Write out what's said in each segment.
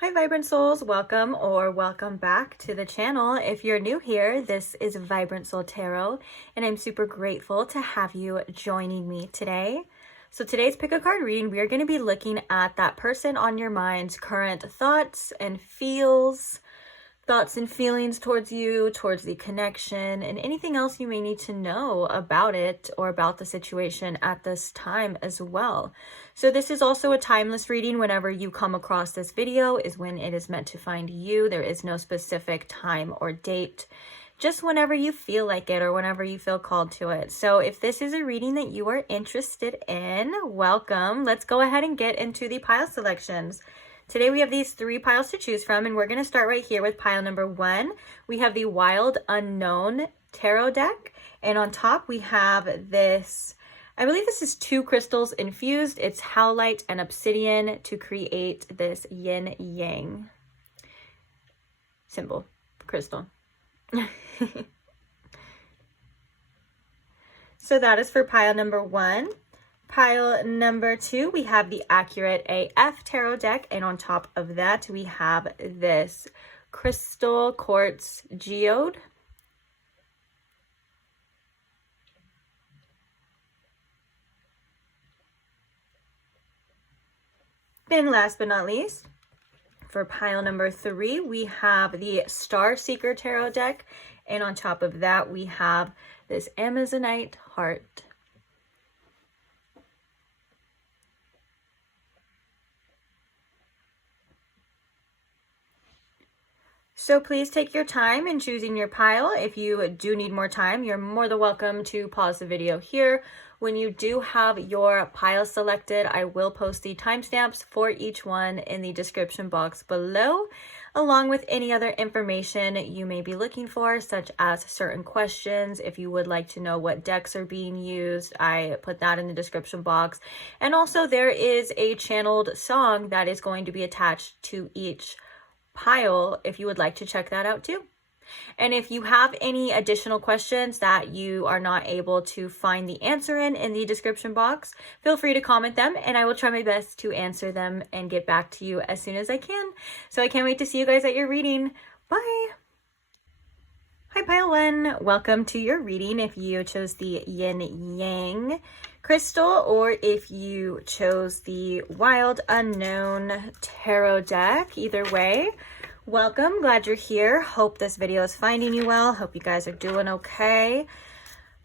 Hi Vibrant Souls, welcome or welcome back to the channel. If you're new here, this is Vibrant Soul Tarot and I'm super grateful to have you joining me today. So today's pick a card reading, we are going to be looking at that person on your mind's current thoughts and feelings towards you, towards the connection, and anything else you may need to know about it or about the situation at this time as well. So this is also a timeless reading. Whenever you come across this video is when it is meant to find you. There is no specific time or date, just whenever you feel like it or whenever you feel called to it. So if this is a reading that you are interested in, welcome. Let's go ahead and get into the pile selections. Today we have these 3 piles to choose from, and we're going to start right here with pile number 1. We have the Wild Unknown Tarot deck, and on top we have this, I believe this is 2 crystals infused. It's howlite and obsidian to create this yin yang symbol crystal. So that is for pile number 1. Pile number 2, we have the Accurate AF Tarot deck, and on top of that, we have this Crystal Quartz Geode. Then last but not least, for pile number 3, we have the Star Seeker Tarot deck, and on top of that, we have this Amazonite Heart. So please take your time in choosing your pile. If you do need more time, you're more than welcome to pause the video here. When you do have your pile selected, I will post the timestamps for each one in the description box below, along with any other information you may be looking for, such as certain questions. If you would like to know what decks are being used, I put that in the description box. And also there is a channeled song that is going to be attached to each pile if you would like to check that out too. And if you have any additional questions that you are not able to find the answer in the description box, feel free to comment them and I will try my best to answer them and get back to you as soon as I can. So I can't wait to see you guys at your reading. Bye! Hi pile 1, welcome to your reading if you chose the Yin Yang crystal or if you chose the Wild Unknown Tarot deck. Either way, welcome, glad you're here. Hope this video is finding you well. Hope you guys are doing okay.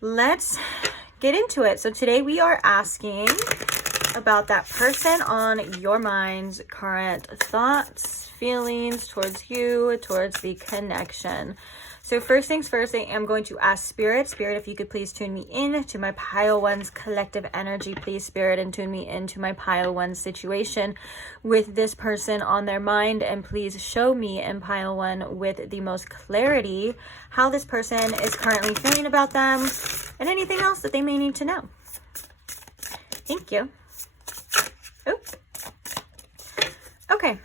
Let's get into it. So today we are asking about that person on your mind's current thoughts, feelings towards you, towards the connection. So first things first, I am going to ask Spirit, if you could please tune me in to my pile 1's collective energy, please Spirit, and tune me into my pile 1 situation with this person on their mind, and please show me in pile 1 with the most clarity how this person is currently feeling about them and anything else that they may need to know. Thank you. Oops. Okay.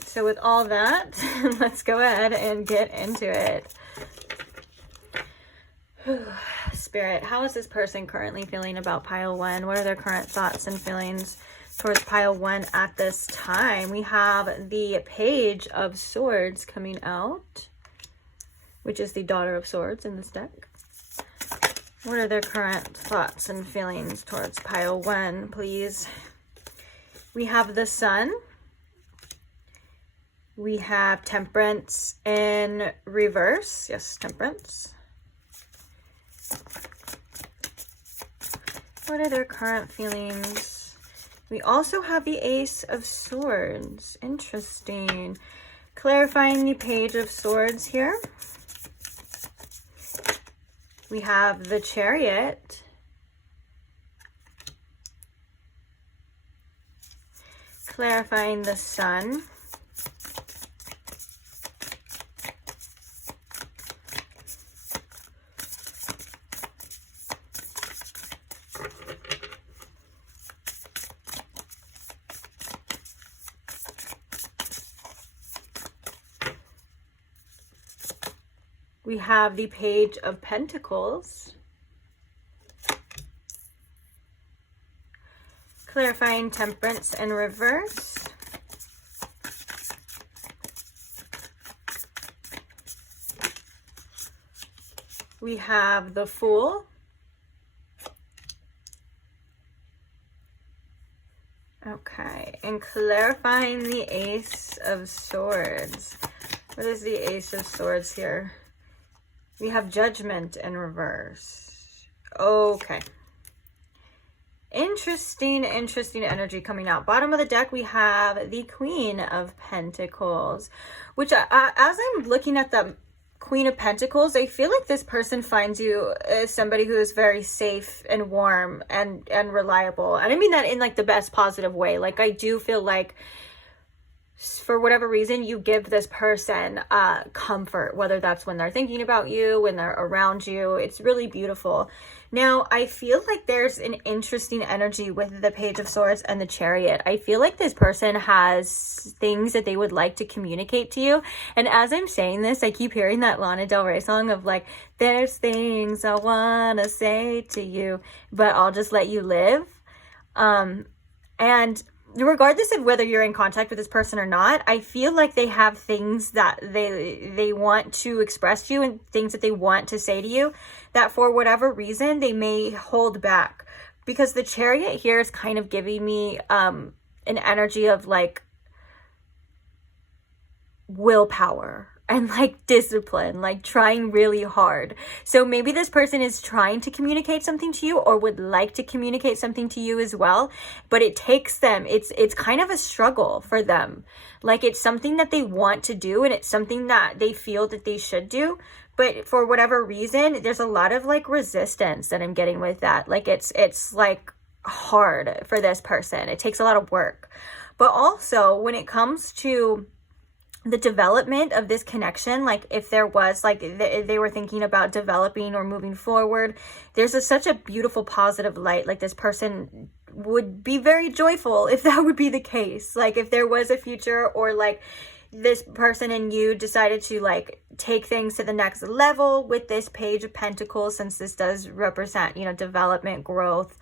So with all that, let's go ahead and get into it. Spirit, how is this person currently feeling about pile 1? What are their current thoughts and feelings towards pile 1 at this time? We have the Page of Swords coming out, which is the Daughter of Swords in this deck. What are their current thoughts and feelings towards pile 1, please? We have the Sun. We have Temperance in reverse. Yes, Temperance. What are their current feelings? We also have the Ace of Swords. Interesting. Clarifying the Page of Swords here. We have the Chariot. Clarifying the Sun. We have the Page of Pentacles. Clarifying Temperance in reverse. We have the Fool. Okay, and clarifying the Ace of Swords. What is the Ace of Swords here? We have Judgment in reverse. Okay. Interesting energy coming out. Bottom of the deck, we have the Queen of Pentacles, which as I'm looking at the Queen of Pentacles, I feel like this person finds you as somebody who is very safe and warm and reliable. And I mean that in like the best positive way. Like I do feel like for whatever reason, you give this person comfort, whether that's when they're thinking about you, when they're around you. It's really beautiful. Now, I feel like there's an interesting energy with the Page of Swords and the Chariot. I feel like this person has things that they would like to communicate to you. And as I'm saying this, I keep hearing that Lana Del Rey song of like, there's things I want to say to you, but I'll just let you live. And regardless of whether you're in contact with this person or not, I feel like they have things that they want to express to you and things that they want to say to you that for whatever reason they may hold back. Because the Chariot here is kind of giving me an energy of like willpower and like discipline, like trying really hard. So maybe this person is trying to communicate something to you or would like to communicate something to you as well, but it takes them, it's kind of a struggle for them. Like it's something that they want to do and it's something that they feel that they should do, but for whatever reason, there's a lot of like resistance that I'm getting with that. Like it's like hard for this person. It takes a lot of work. But also when it comes to the development of this connection, like if there was like they were thinking about developing or moving forward, there's such a beautiful positive light. Like this person would be very joyful if that would be the case. Like if there was a future, or like this person and you decided to like take things to the next level with this Page of Pentacles, since this does represent, you know, development, growth,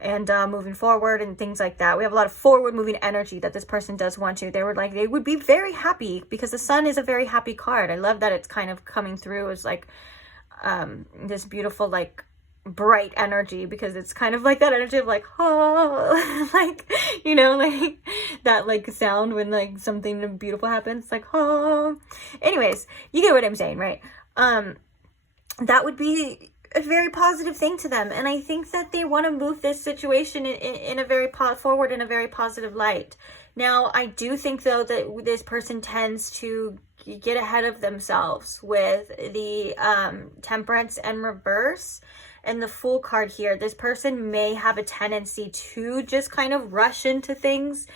and moving forward and things like that. We have a lot of forward moving energy that this person does want to. They would be very happy because the Sun is a very happy card. I love that it's kind of coming through as like this beautiful like bright energy, because it's kind of like that energy of like, oh, like, you know, like that like sound when like something beautiful happens, like, oh. Anyways, you get what I'm saying, right? That would be a very positive thing to them, and I think that they want to move this situation in a very forward, in a very positive light. Now, I do think though that this person tends to get ahead of themselves with the Temperance and reverse and the Fool card here. This person may have a tendency to just kind of rush into things,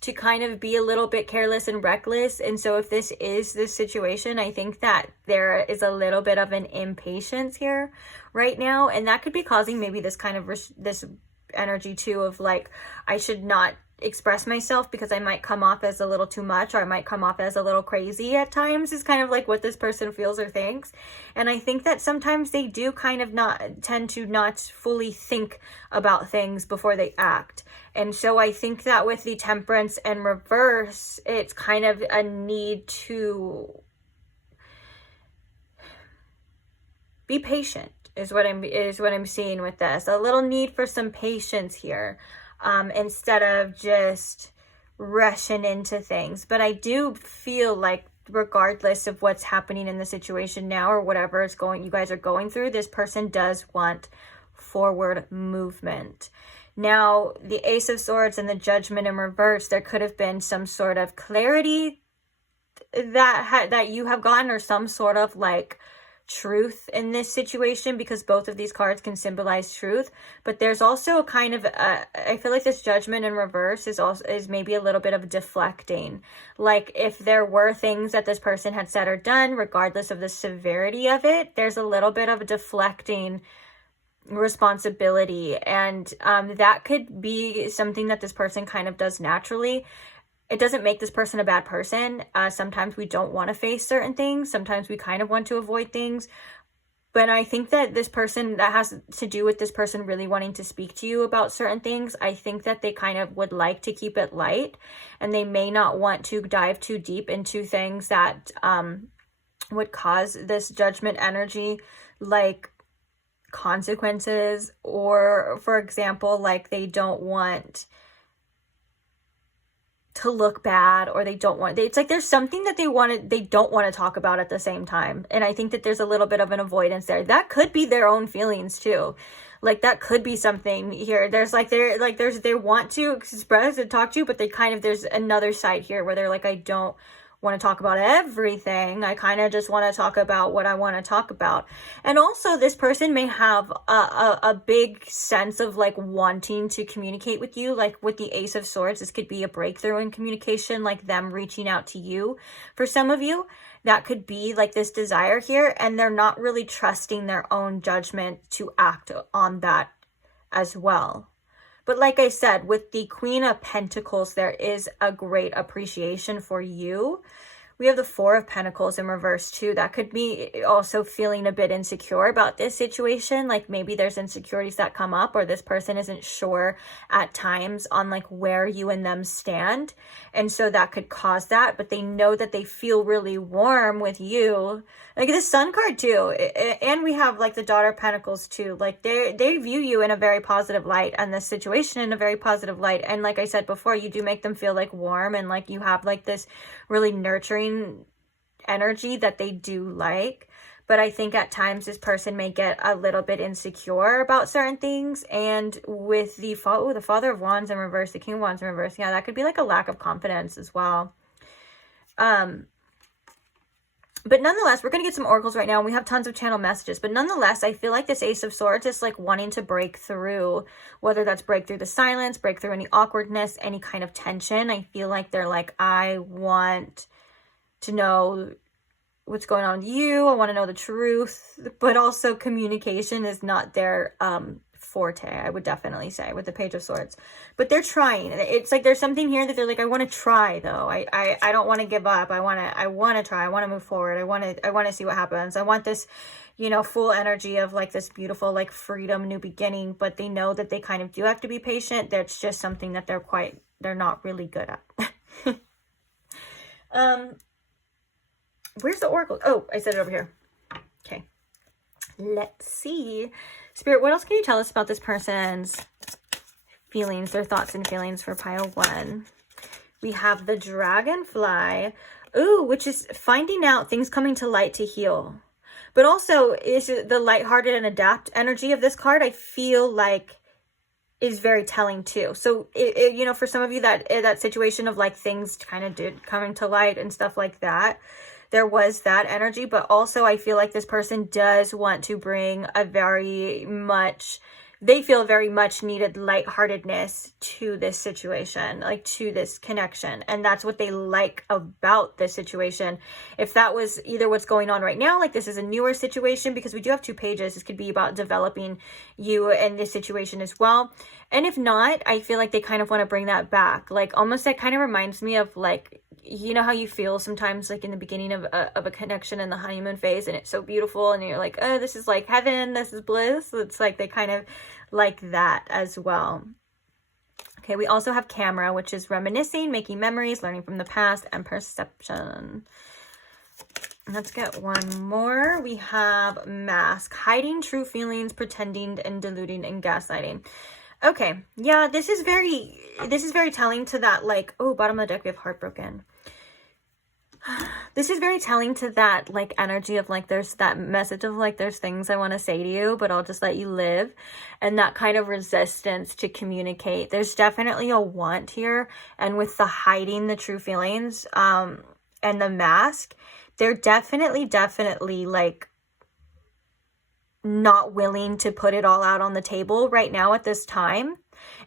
to kind of be a little bit careless and reckless. And so if this is this situation, I think that there is a little bit of an impatience here right now. And that could be causing maybe this kind of this energy too of like, I should not express myself because I might come off as a little too much, or I might come off as a little crazy at times, is kind of like what this person feels or thinks. And I think that sometimes they do kind of tend to not fully think about things before they act. And so I think that with the Temperance and reverse, it's kind of a need to be patient is what I'm seeing with this. A little need for some patience here. Instead of just rushing into things. But I do feel like regardless of what's happening in the situation now or whatever is you guys are going through, this person does want forward movement. Now, the Ace of Swords and the Judgment in reverse, there could have been some sort of clarity that you have gotten, or some sort of like truth in this situation, because both of these cards can symbolize truth. But there's also a kind of I feel like this Judgment in reverse is maybe a little bit of deflecting. Like if there were things that this person had said or done, regardless of the severity of it, there's a little bit of a deflecting responsibility, and that could be something that this person kind of does naturally. It doesn't make this person a bad person. Sometimes we don't want to face certain things. Sometimes we kind of want to avoid things. But I think that that has to do with this person really wanting to speak to you about certain things. I think that they kind of would like to keep it light, and they may not want to dive too deep into things that would cause this judgment energy like consequences, or for example, like they don't want to look bad, or they don't want, it's like there's something that they don't want to talk about at the same time. And I think that there's a little bit of an avoidance there. That could be their own feelings too. Like that could be something here. There's like they want to express and talk to you, but they kind of, there's another side here where they're like, I don't want to talk about everything. I kind of just want to talk about what I want to talk about. And also this person may have a big sense of like wanting to communicate with you. Like with the Ace of Swords, this could be a breakthrough in communication, like them reaching out to you. For some of you, that could be like this desire here, and they're not really trusting their own judgment to act on that as well. But like I said, with the Queen of Pentacles, there is a great appreciation for you. We have the Four of Pentacles in reverse too. That could be also feeling a bit insecure about this situation. Like maybe there's insecurities that come up, or this person isn't sure at times on like where you and them stand. And so that could cause that, but they know that they feel really warm with you. Like the Sun card too. And we have like the Daughter of Pentacles too. Like they view you in a very positive light, and this situation in a very positive light. And like I said before, you do make them feel like warm, and like you have like this really nurturing energy that they do like. But I think at times this person may get a little bit insecure about certain things. And with the Father of Wands in reverse, the King of Wands in reverse, yeah, that could be like a lack of confidence as well. But nonetheless, we're going to get some oracles right now, and we have tons of channel messages. But nonetheless, I feel like this Ace of Swords is like wanting to break through, whether that's break through the silence, break through any awkwardness, any kind of tension. I feel like they're like, I want to know what's going on with you. I want to know the truth. But also communication is not their forte, I would definitely say, with the Page of Swords. But they're trying. It's like there's something here that they're like, I want to try though. I don't want to give up. I want to try. I want to move forward. I want to see what happens. I want this, you know, full energy of like this beautiful like freedom, new beginning. But they know that they kind of do have to be patient. That's just something that they're not really good at. Where's the oracle? Oh, I said it over here. Okay. Let's see. Spirit, what else can you tell us about this person's feelings, their thoughts and feelings for pile 1? We have the Dragonfly. Ooh, which is finding out things coming to light to heal. But also is the lighthearted and adapt energy of this card, I feel like is very telling too. So, you know, for some of you that situation of like things kind of did coming to light and stuff like that, there was that energy. But also I feel like this person does want to bring a very much needed lightheartedness to this situation, like to this connection. And that's what they like about this situation. If that was either what's going on right now, like this is a newer situation, because we do have 2 pages. This could be about developing you and this situation as well. And if not, I feel like they kind of want to bring that back. Like almost that kind of reminds me of like, you know how you feel sometimes like in the beginning of a connection in the honeymoon phase, and it's so beautiful and you're like, oh, this is like heaven, this is bliss. It's like they kind of like that as well. Okay, we also have Camera, which is reminiscing, making memories, learning from the past, and Perception. Let's get one more. We have Mask, hiding true feelings, pretending and deluding and gaslighting. Okay, yeah, this is very telling to that, like, oh, bottom of the deck, we have Heartbroken. This is very telling to that, like, energy of, like, there's that message of, like, there's things I want to say to you, but I'll just let you live. And that kind of resistance to communicate. There's definitely a want here. And with the hiding the true feelings and the mask, they're definitely, like, not willing to put it all out on the table right now at this time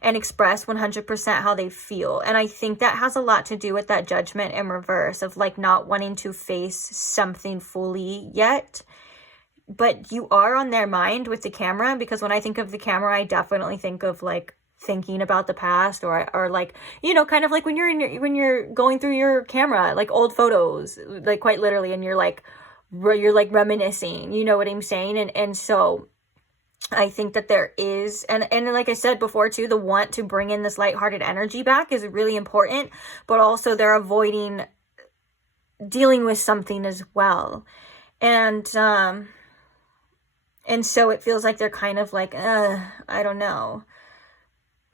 and express 100% how they feel. And I think that has a lot to do with that Judgment in reverse of like not wanting to face something fully yet. But you are on their mind with the Camera, because when I think of the Camera, I definitely think of like thinking about the past, or like, you know, kind of like when you're going through your camera, like old photos, like quite literally, and you're like reminiscing, you know what I'm saying? And so I think that there is, and like I said before too, the want to bring in this lighthearted energy back is really important, but also they're avoiding dealing with something as well. And And so it feels like they're kind of like, I don't know.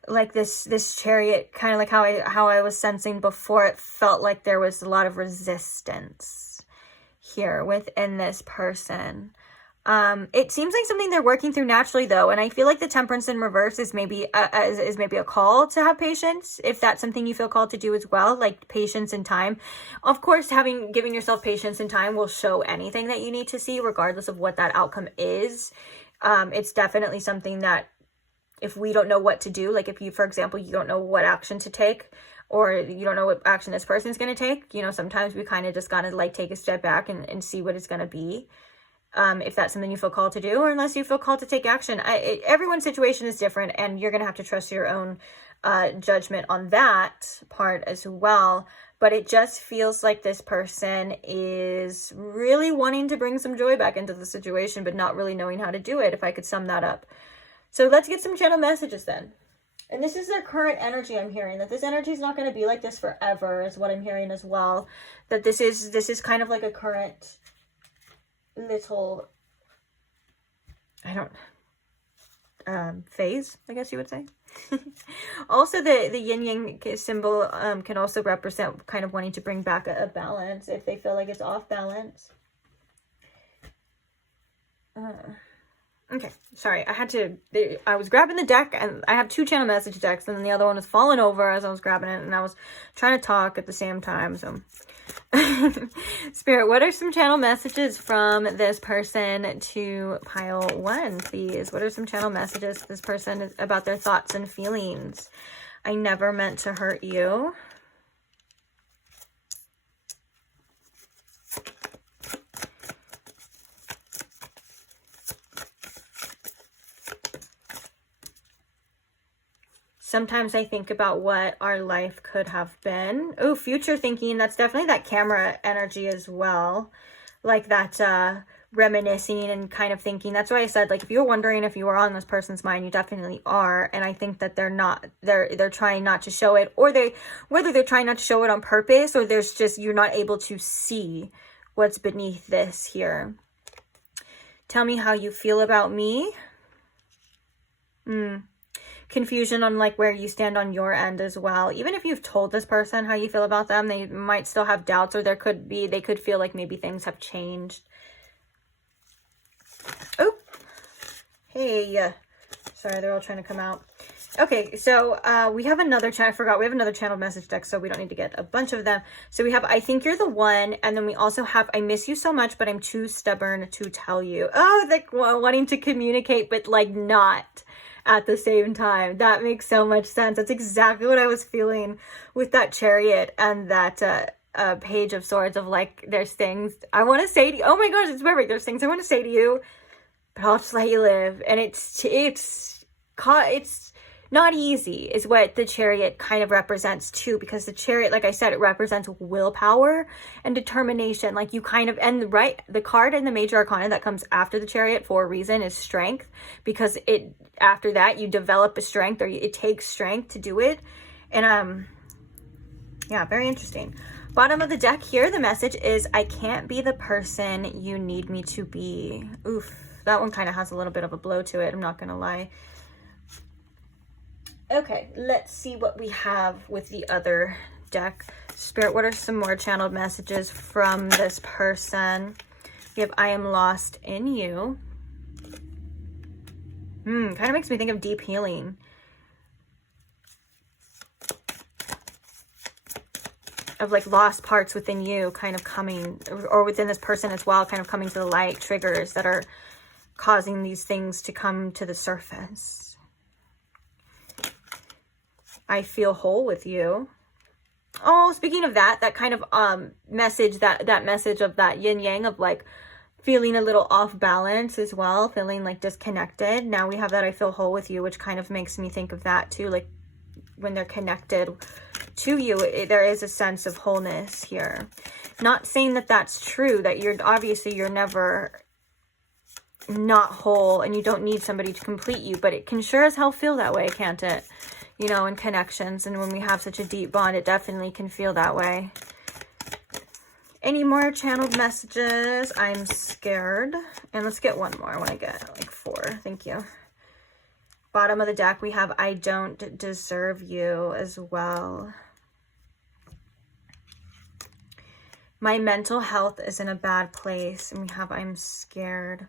Like this Chariot, kind of like how I was sensing before, it felt like there was a lot of resistance here within this person. It seems like something they're working through naturally, though, and I feel like the Temperance in reverse is maybe a call to have patience, if that's something you feel called to do as well, like patience and time. Of course, giving yourself patience and time will show anything that you need to see, regardless of what that outcome is. It's definitely something that, if we don't know what to do, like if you, for example, you don't know what action to take, or you don't know what action this person's going to take, you know, sometimes we kind of just got to like take a step back and see what it's going to be. If that's something you feel called to do, or unless you feel called to take action. Everyone's situation is different, and you're going to have to trust your own judgment on that part as well. But it just feels like this person is really wanting to bring some joy back into the situation, but not really knowing how to do it, if I could sum that up. So let's get some channel messages then. And this is their current energy. I'm hearing that this energy is not going to be like this forever, is what I'm hearing as well. That this is kind of like a current little, phase, I guess you would say. Also, the yin yang symbol can also represent kind of wanting to bring back a balance if they feel like it's off balance. Okay, sorry, I was grabbing the deck, and I have two channel message decks, and then the other one was falling over as I was grabbing it, and I was trying to talk at the same time, so. Spirit, what are some channel messages from this person to pile 1, please? What are some channel messages to this person about their thoughts and feelings? I never meant to hurt you. Sometimes I think about what our life could have been. Oh, future thinking. That's definitely that camera energy as well. Like that reminiscing and kind of thinking. That's why I said, like, if you're wondering if you are on this person's mind, you definitely are. And I think that they're trying not to show it, or whether they're trying not to show it on purpose, or there's just, you're not able to see what's beneath this here. Tell me how you feel about me. Confusion on like where you stand on your end as well. Even if you've told this person how you feel about them, they might still have doubts, or they could feel like maybe things have changed. Oh, hey, sorry, they're all trying to come out. Okay, so we have another channel. I forgot we have another channel message deck, so we don't need to get a bunch of them. So we have I think you're the one, and then we also have I miss you so much, but I'm too stubborn to tell you. Oh, like wanting to communicate, but like not at the same time. That makes so much sense. That's exactly what I was feeling with that Chariot and that Page of Swords, of like, there's things I want to say to you. Oh my gosh, it's perfect. There's things I want to say to you, but I'll just let you live. And it's not easy, is what the Chariot kind of represents too, because the Chariot, like I said, it represents willpower and determination. Like you kind of, and the card in the Major Arcana that comes after the Chariot for a reason is strength, because after that you develop a strength, or it takes strength to do it. And yeah, very interesting. Bottom of the deck here, the message is I can't be the person you need me to be. Oof, that one kind of has a little bit of a blow to it, I'm not gonna lie. Okay, let's see what we have with the other deck. Spirit, what are some more channeled messages from this person? We have I am lost in you. Kind of makes me think of deep healing. Of like lost parts within you kind of coming, or within this person as well, kind of coming to the light, triggers that are causing these things to come to the surface. I feel whole with you. Oh, speaking of that kind of message, that message of that yin yang, of like feeling a little off balance as well, feeling like disconnected. Now we have that I feel whole with you, which kind of makes me think of that too. Like when they're connected to you, there is a sense of wholeness here. Not saying that that's true, that you're never not whole and you don't need somebody to complete you, but it can sure as hell feel that way, can't it? You know, in connections, and when we have such a deep bond, it definitely can feel that way. Any more channeled messages? I'm scared. And let's get one more. I want to get like 4. Thank you. Bottom of the deck, we have I don't deserve you as well. My mental health is in a bad place. And we have I'm scared.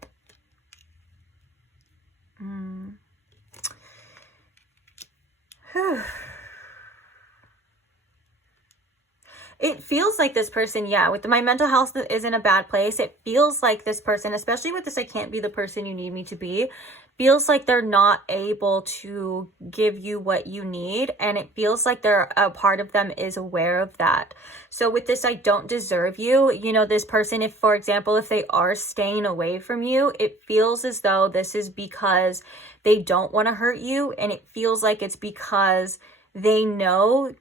It feels like this person, yeah, with my mental health is in a bad place. It feels like this person, especially with this I can't be the person you need me to be, feels like they're not able to give you what you need. And it feels like a part of them is aware of that. So with this I don't deserve you, you know, this person, if for example, if they are staying away from you, it feels as though this is because they don't want to hurt you. And it feels like it's because they know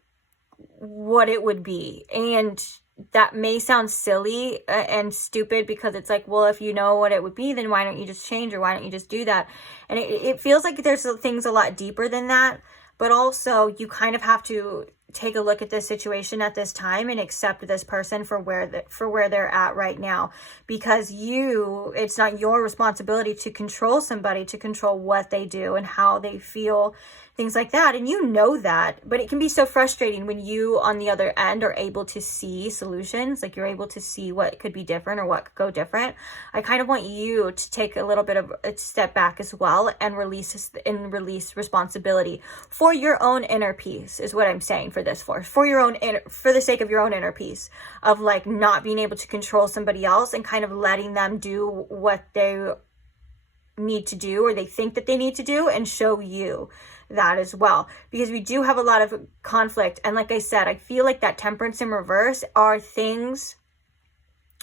what it would be. And that may sound silly and stupid because it's like, well, if you know what it would be, then why don't you just change, or why don't you just do that? And it feels like there's things a lot deeper than that. But also you kind of have to take a look at this situation at this time and accept this person for where they're at right now, because it's not your responsibility to control somebody, to control what they do and how they feel, things like that. And you know that, but it can be so frustrating when you on the other end are able to see solutions, like you're able to see what could be different or what could go different. I kind of want you to take a little bit of a step back as well and release responsibility for your own inner peace is what I'm saying for this, for your own for the sake of your own inner peace, of like not being able to control somebody else and kind of letting them do what they need to do or they think that they need to do, and show you that as well, because we do have a lot of conflict. And like I said, I feel like that Temperance in reverse are things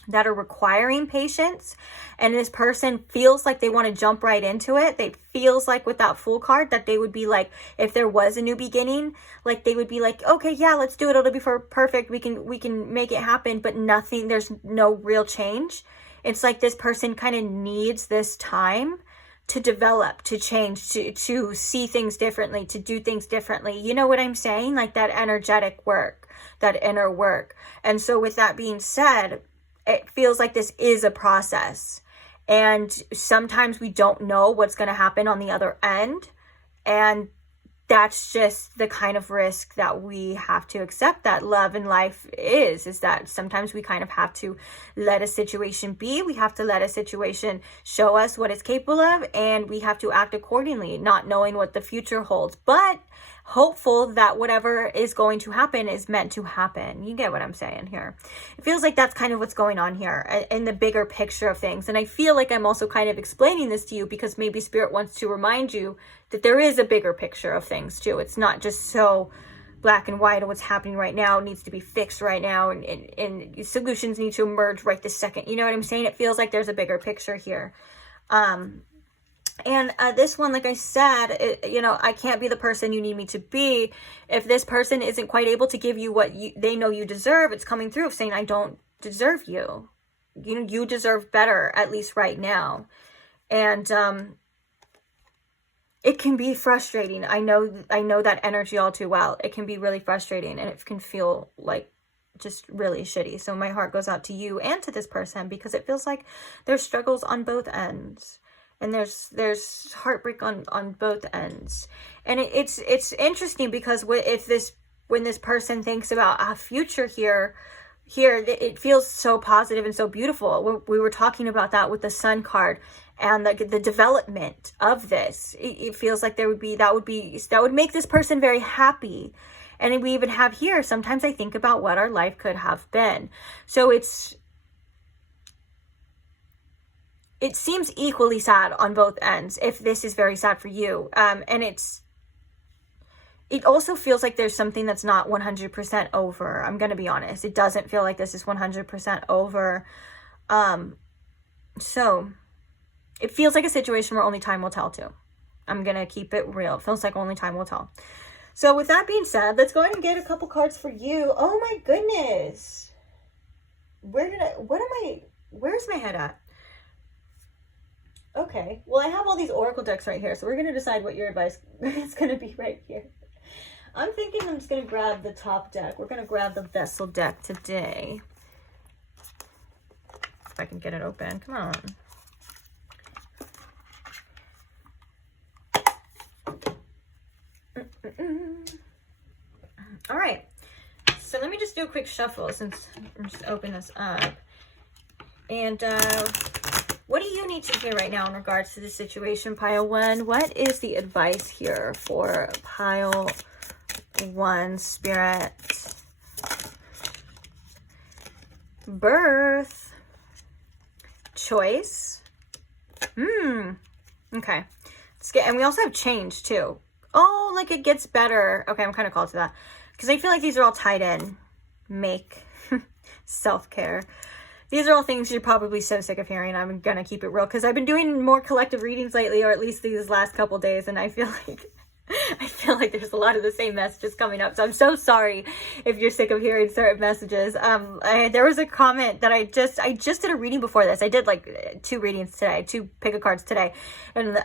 that are requiring patience, and this person feels like they want to jump right into it. They feels like with that Fool card that they would be like, if there was a new beginning, like they would be like, okay, yeah, let's do it, it'll be perfect, we can make it happen, but nothing, there's no real change. It's like this person kind of needs this time to develop, to change, to see things differently, to do things differently. You know what I'm saying? Like that energetic work, that inner work. And so with that being said, it feels like this is a process. And sometimes we don't know what's going to happen on the other end. And that's just the kind of risk that we have to accept, that love and life is that sometimes we kind of have to let a situation be. We have to let a situation show us what it's capable of, and we have to act accordingly, not knowing what the future holds, but hopeful that whatever is going to happen is meant to happen. You get what I'm saying here? It feels like that's kind of what's going on here in the bigger picture of things. And I feel like I'm also kind of explaining this to you because maybe Spirit wants to remind you that there is a bigger picture of things too. It's not just so black and white, and what's happening right now needs to be fixed right now, and solutions need to emerge right this second. You know what I'm saying? It feels like there's a bigger picture here. And this one, like I said, you know, I can't be the person you need me to be. If this person isn't quite able to give you what they know you deserve, it's coming through of saying, I don't deserve you. You know, you deserve better, at least right now. And it can be frustrating. I know that energy all too well. It can be really frustrating, and it can feel like just really shitty. So my heart goes out to you and to this person, because it feels like there's struggles on both ends. And there's heartbreak on both ends. And it's interesting because when this person thinks about a future here, it feels so positive and so beautiful. We were talking about that with the Sun card and the development of this. It feels like that would make this person very happy. And we even have here, sometimes I think about what our life could have been. So it seems equally sad on both ends, if this is very sad for you. And it also feels like there's something that's not 100% over. I'm going to be honest. It doesn't feel like this is 100% over. So it feels like a situation where only time will tell too. I'm going to keep it real. It feels like only time will tell. So with that being said, let's go ahead and get a couple cards for you. Oh my goodness. Where's my head at? Okay, well, I have all these oracle decks right here, so we're going to decide what your advice is going to be right here. I'm thinking I'm just going to grab the top deck. We're going to grab the Vessel deck today. if I can get it open. Come on. All right. So let me just do a quick shuffle since I'm just open this up. And what do you need to hear right now in regards to the situation, pile 1? What is the advice here for pile 1, Spirit? Birth. Choice. Okay. And we also have change too. Oh, like it gets better. Okay, I'm kind of called to that. Because I feel like these are all tied in. Make. Self-care. These are all things you're probably so sick of hearing. I'm going to keep it real. Because I've been doing more collective readings lately. Or at least these last couple days. And I feel like there's a lot of the same messages coming up. So I'm so sorry if you're sick of hearing certain messages. There was a comment that I just did a reading before this. I did like 2 readings today, 2 pick-a-cards today. And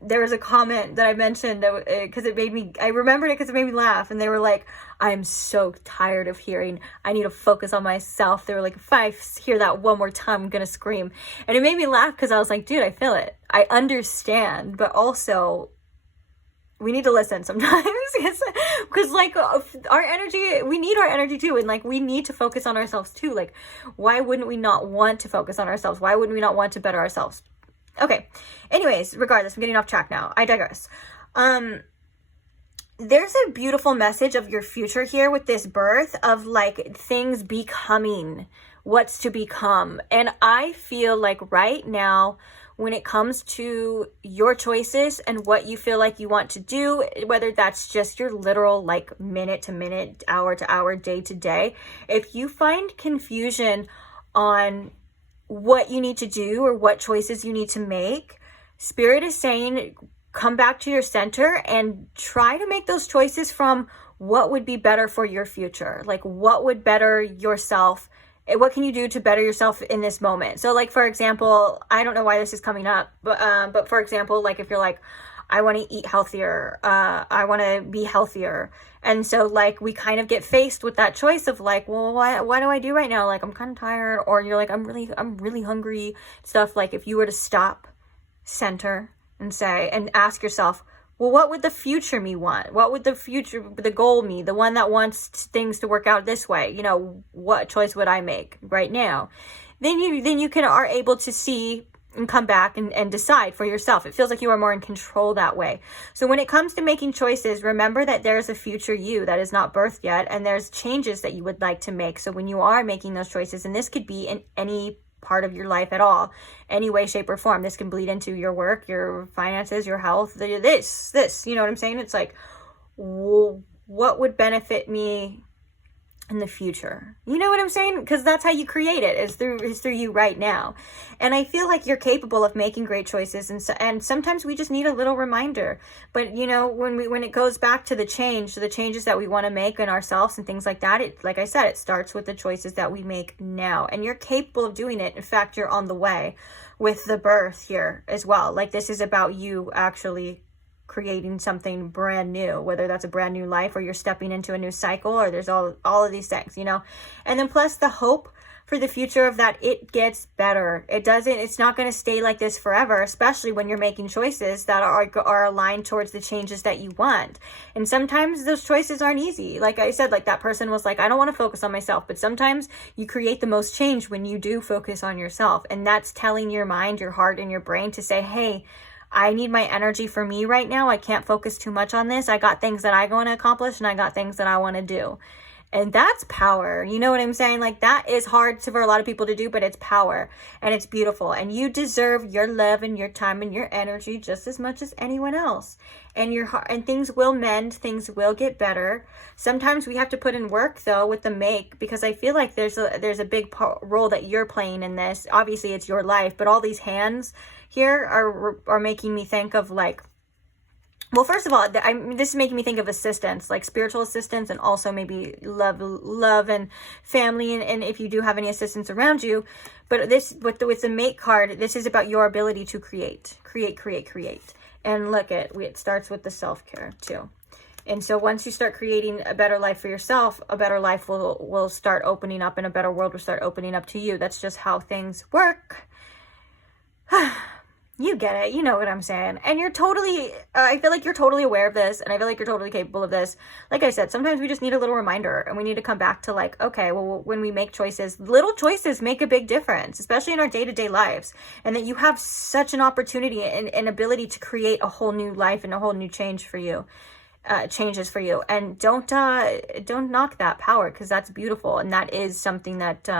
there was a comment that I mentioned because I remembered it because it made me laugh. And they were like, I'm so tired of hearing, I need to focus on myself. They were like, if I hear that one more time, I'm going to scream. And it made me laugh because I was like, dude, I feel it. I understand. But also, we need to listen sometimes because like our energy, we need our energy too. And like, we need to focus on ourselves too. Like, why wouldn't we not want to focus on ourselves? Why wouldn't we not want to better ourselves? Okay. Anyways, regardless, I'm getting off track now. I digress. There's a beautiful message of your future here with this birth of like things becoming what's to become. And I feel like right now, when it comes to your choices and what you feel like you want to do, whether that's just your literal like minute to minute, hour to hour, day to day, if you find confusion on what you need to do or what choices you need to make, Spirit is saying, come back to your center and try to make those choices from what would be better for your future. Like what would better yourself? What can you do to better yourself in this moment? So like, for example, I don't know why this is coming up, but for example, like if you're like, I want to eat healthier, I want to be healthier. And so like, we kind of get faced with that choice of like, well, what do I do right now? Like, I'm kind of tired, or you're like, I'm really hungry, stuff. Like if you were to stop, center, and say, and ask yourself, well, what would the future me want? What would the goal me? The one that wants things to work out this way, you know, what choice would I make right now? Then you are able to see and come back and decide for yourself. It feels like you are more in control that way. So when it comes to making choices, remember that there's a future you that is not birthed yet, and there's changes that you would like to make. So when you are making those choices, and this could be in any part of your life at all, any way, shape, or form. This can bleed into your work, your finances, your health, this, you know what I'm saying? It's like, well, what would benefit me in the future? You know what I'm saying? Because that's how you create it, is through you right now. And I feel like you're capable of making great choices, and sometimes we just need a little reminder. But you know, when it goes back to the changes that we want to make in ourselves and things like that, it, like I said, it starts with the choices that we make now, and you're capable of doing it. In fact, you're on the way with the birth here as well. Like, this is about you actually creating something brand new, whether that's a brand new life or you're stepping into a new cycle, or there's all of these things, you know. And then plus the hope for the future of that it gets better. It's not going to stay like this forever, especially when you're making choices that are aligned towards the changes that you want. And sometimes those choices aren't easy. Like I said, like that person was like, I don't want to focus on myself, but sometimes you create the most change when you do focus on yourself. And that's telling your mind, your heart, and your brain to say, hey, I need my energy for me right now. I can't focus too much on this. I got things that I want to accomplish, and I got things that I want to do. And that's power. You know what I'm saying? Like, that is hard for a lot of people to do, but it's power, and it's beautiful. And you deserve your love and your time and your energy just as much as anyone else. And and things will mend. Things will get better. Sometimes we have to put in work though with the make, because I feel like there's a big role that you're playing in this. Obviously it's your life, but all these hands here are making me think of like, well, first of all, this is making me think of assistance, like spiritual assistance, and also maybe love and family, and if you do have any assistance around you. But with the mate card, this is about your ability to create. And look, it starts with the self-care too. And so once you start creating a better life for yourself, a better life will start opening up, and a better world will start opening up to you. That's just how things work. You get it. You know what I'm saying. And you're totally, I feel like you're totally aware of this, and I feel like you're totally capable of this. Like I said, sometimes we just need a little reminder, and we need to come back to like, okay, well, when we make choices, little choices make a big difference, especially in our day-to-day lives. And that you have such an opportunity and ability to create a whole new life and a whole new change for you. Changes for you. And don't knock that power, because that's beautiful. And that is something that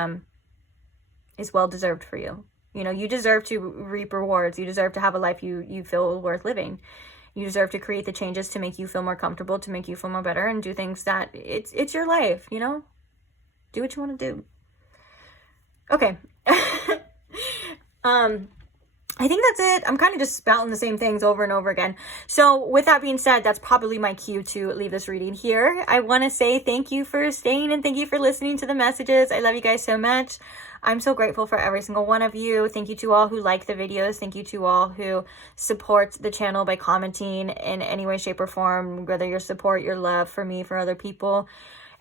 is well deserved for you. You know, you deserve to reap rewards. You deserve to have a life you feel worth living. You deserve to create the changes to make you feel more comfortable, to make you feel more better, and do things that it's your life, you know? Do what you want to do. Okay. I think that's it. I'm kind of just spouting the same things over and over again. So with that being said, that's probably my cue to leave this reading here. I want to say thank you for staying, and thank you for listening to the messages. I love you guys so much. I'm so grateful for every single one of you. Thank you to all who like the videos. Thank you to all who support the channel by commenting in any way, shape, or form, whether your support, your love for me, for other people.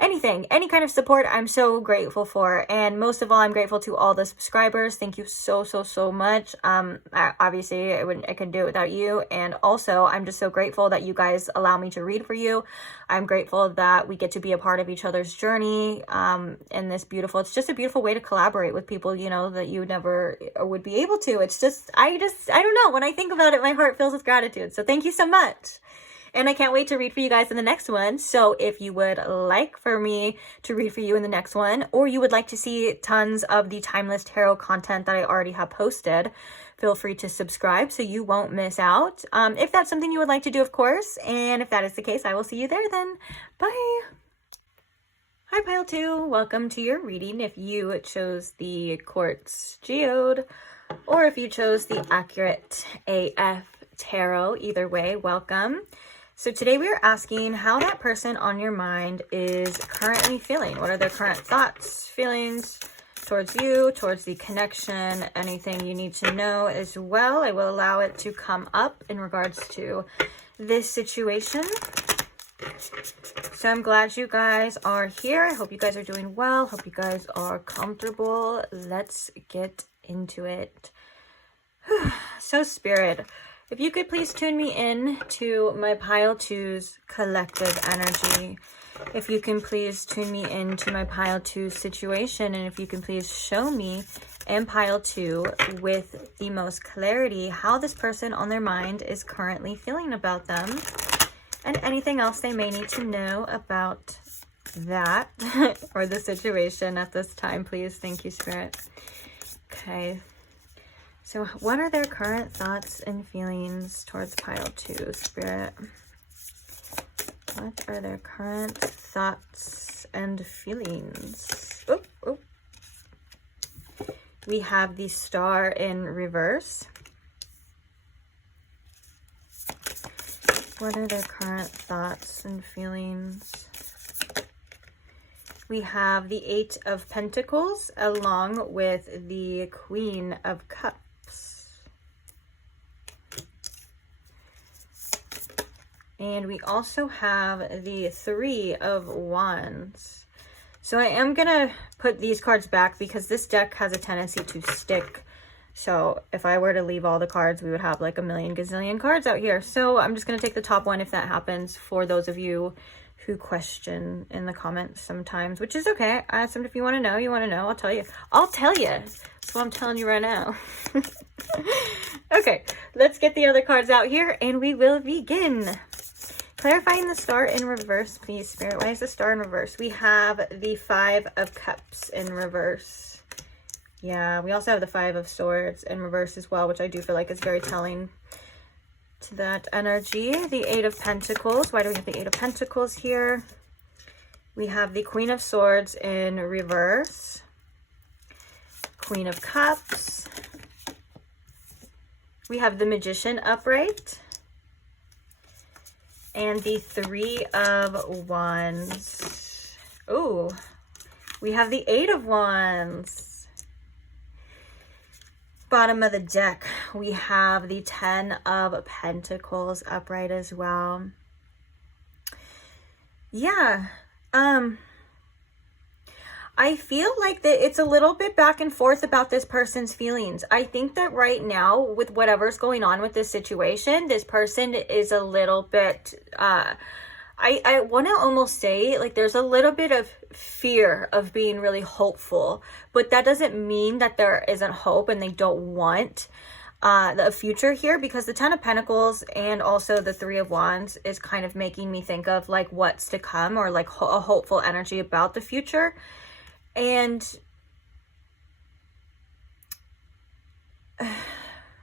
Anything, any kind of support, I'm so grateful for. And most of all, I'm grateful to all the subscribers. Thank you so much. Obviously, I couldn't do it without you. And also, I'm just so grateful that you guys allow me to read for you. I'm grateful that we get to be a part of each other's journey. And this beautiful, it's just a beautiful way to collaborate with people, you know, that you never would be able to. It's just, I don't know. When I think about it, my heart fills with gratitude. So thank you so much. And I can't wait to read for you guys in the next one. So if you would like for me to read for you in the next one, or you would like to see tons of the timeless tarot content that I already have posted, feel free to subscribe so you won't miss out. If that's something you would like to do, of course. And if that is the case, I will see you there then. Bye. Hi, Pile 2. Welcome to your reading if you chose the Quartz Geode, or if you chose the Accurate AF Tarot. Either way, welcome. So today we are asking how that person on your mind is currently feeling. What are their current thoughts, feelings towards you, towards the connection, anything you need to know as well. I will allow it to come up in regards to this situation. So I'm glad you guys are here. I hope you guys are doing well. Hope you guys are comfortable. Let's get into it. So Spirit, if you could please tune me in to my Pile 2's collective energy. If you can please tune me into my Pile 2 situation. And if you can please show me and Pile 2 with the most clarity how this person on their mind is currently feeling about them. And anything else they may need to know about that or the situation at this time, please. Thank you, Spirit. Okay. So what are their current thoughts and feelings towards Pile 2, Spirit? What are their current thoughts and feelings? Oh, oh. We have the Star in reverse. What are their current thoughts and feelings? We have the 8 of Pentacles along with the Queen of Cups. And we also have the 3 of Wands. So I am going to put these cards back because this deck has a tendency to stick. So if I were to leave all the cards, we would have like a million gazillion cards out here. So I'm just going to take the top one if that happens, for those of you who question in the comments sometimes, which is okay. If you want to know, I'll tell you. I'll tell you. That's what I'm telling you right now. Okay, let's get the other cards out here and we will begin. Clarifying the Star in reverse, please, Spirit. Why is the Star in reverse? We have the 5 of Cups in reverse. Yeah, we also have the 5 of Swords in reverse as well, which I do feel like is very telling to that energy. The 8 of Pentacles. Why do we have the 8 of Pentacles here? We have the Queen of Swords in reverse. Queen of Cups. We have the Magician upright. And the 3 of Wands. Oh, we have the 8 of Wands. Bottom of the deck, we have the 10 of Pentacles upright as well. Yeah. I feel like that it's a little bit back and forth about this person's feelings. I think that right now, with whatever's going on with this situation, this person is a little bit, I want to almost say, like, there's a little bit of fear of being really hopeful, but that doesn't mean that there isn't hope and they don't want the future here, because the Ten of Pentacles and also the Three of Wands is kind of making me think of like what's to come, or like a hopeful energy about the future. And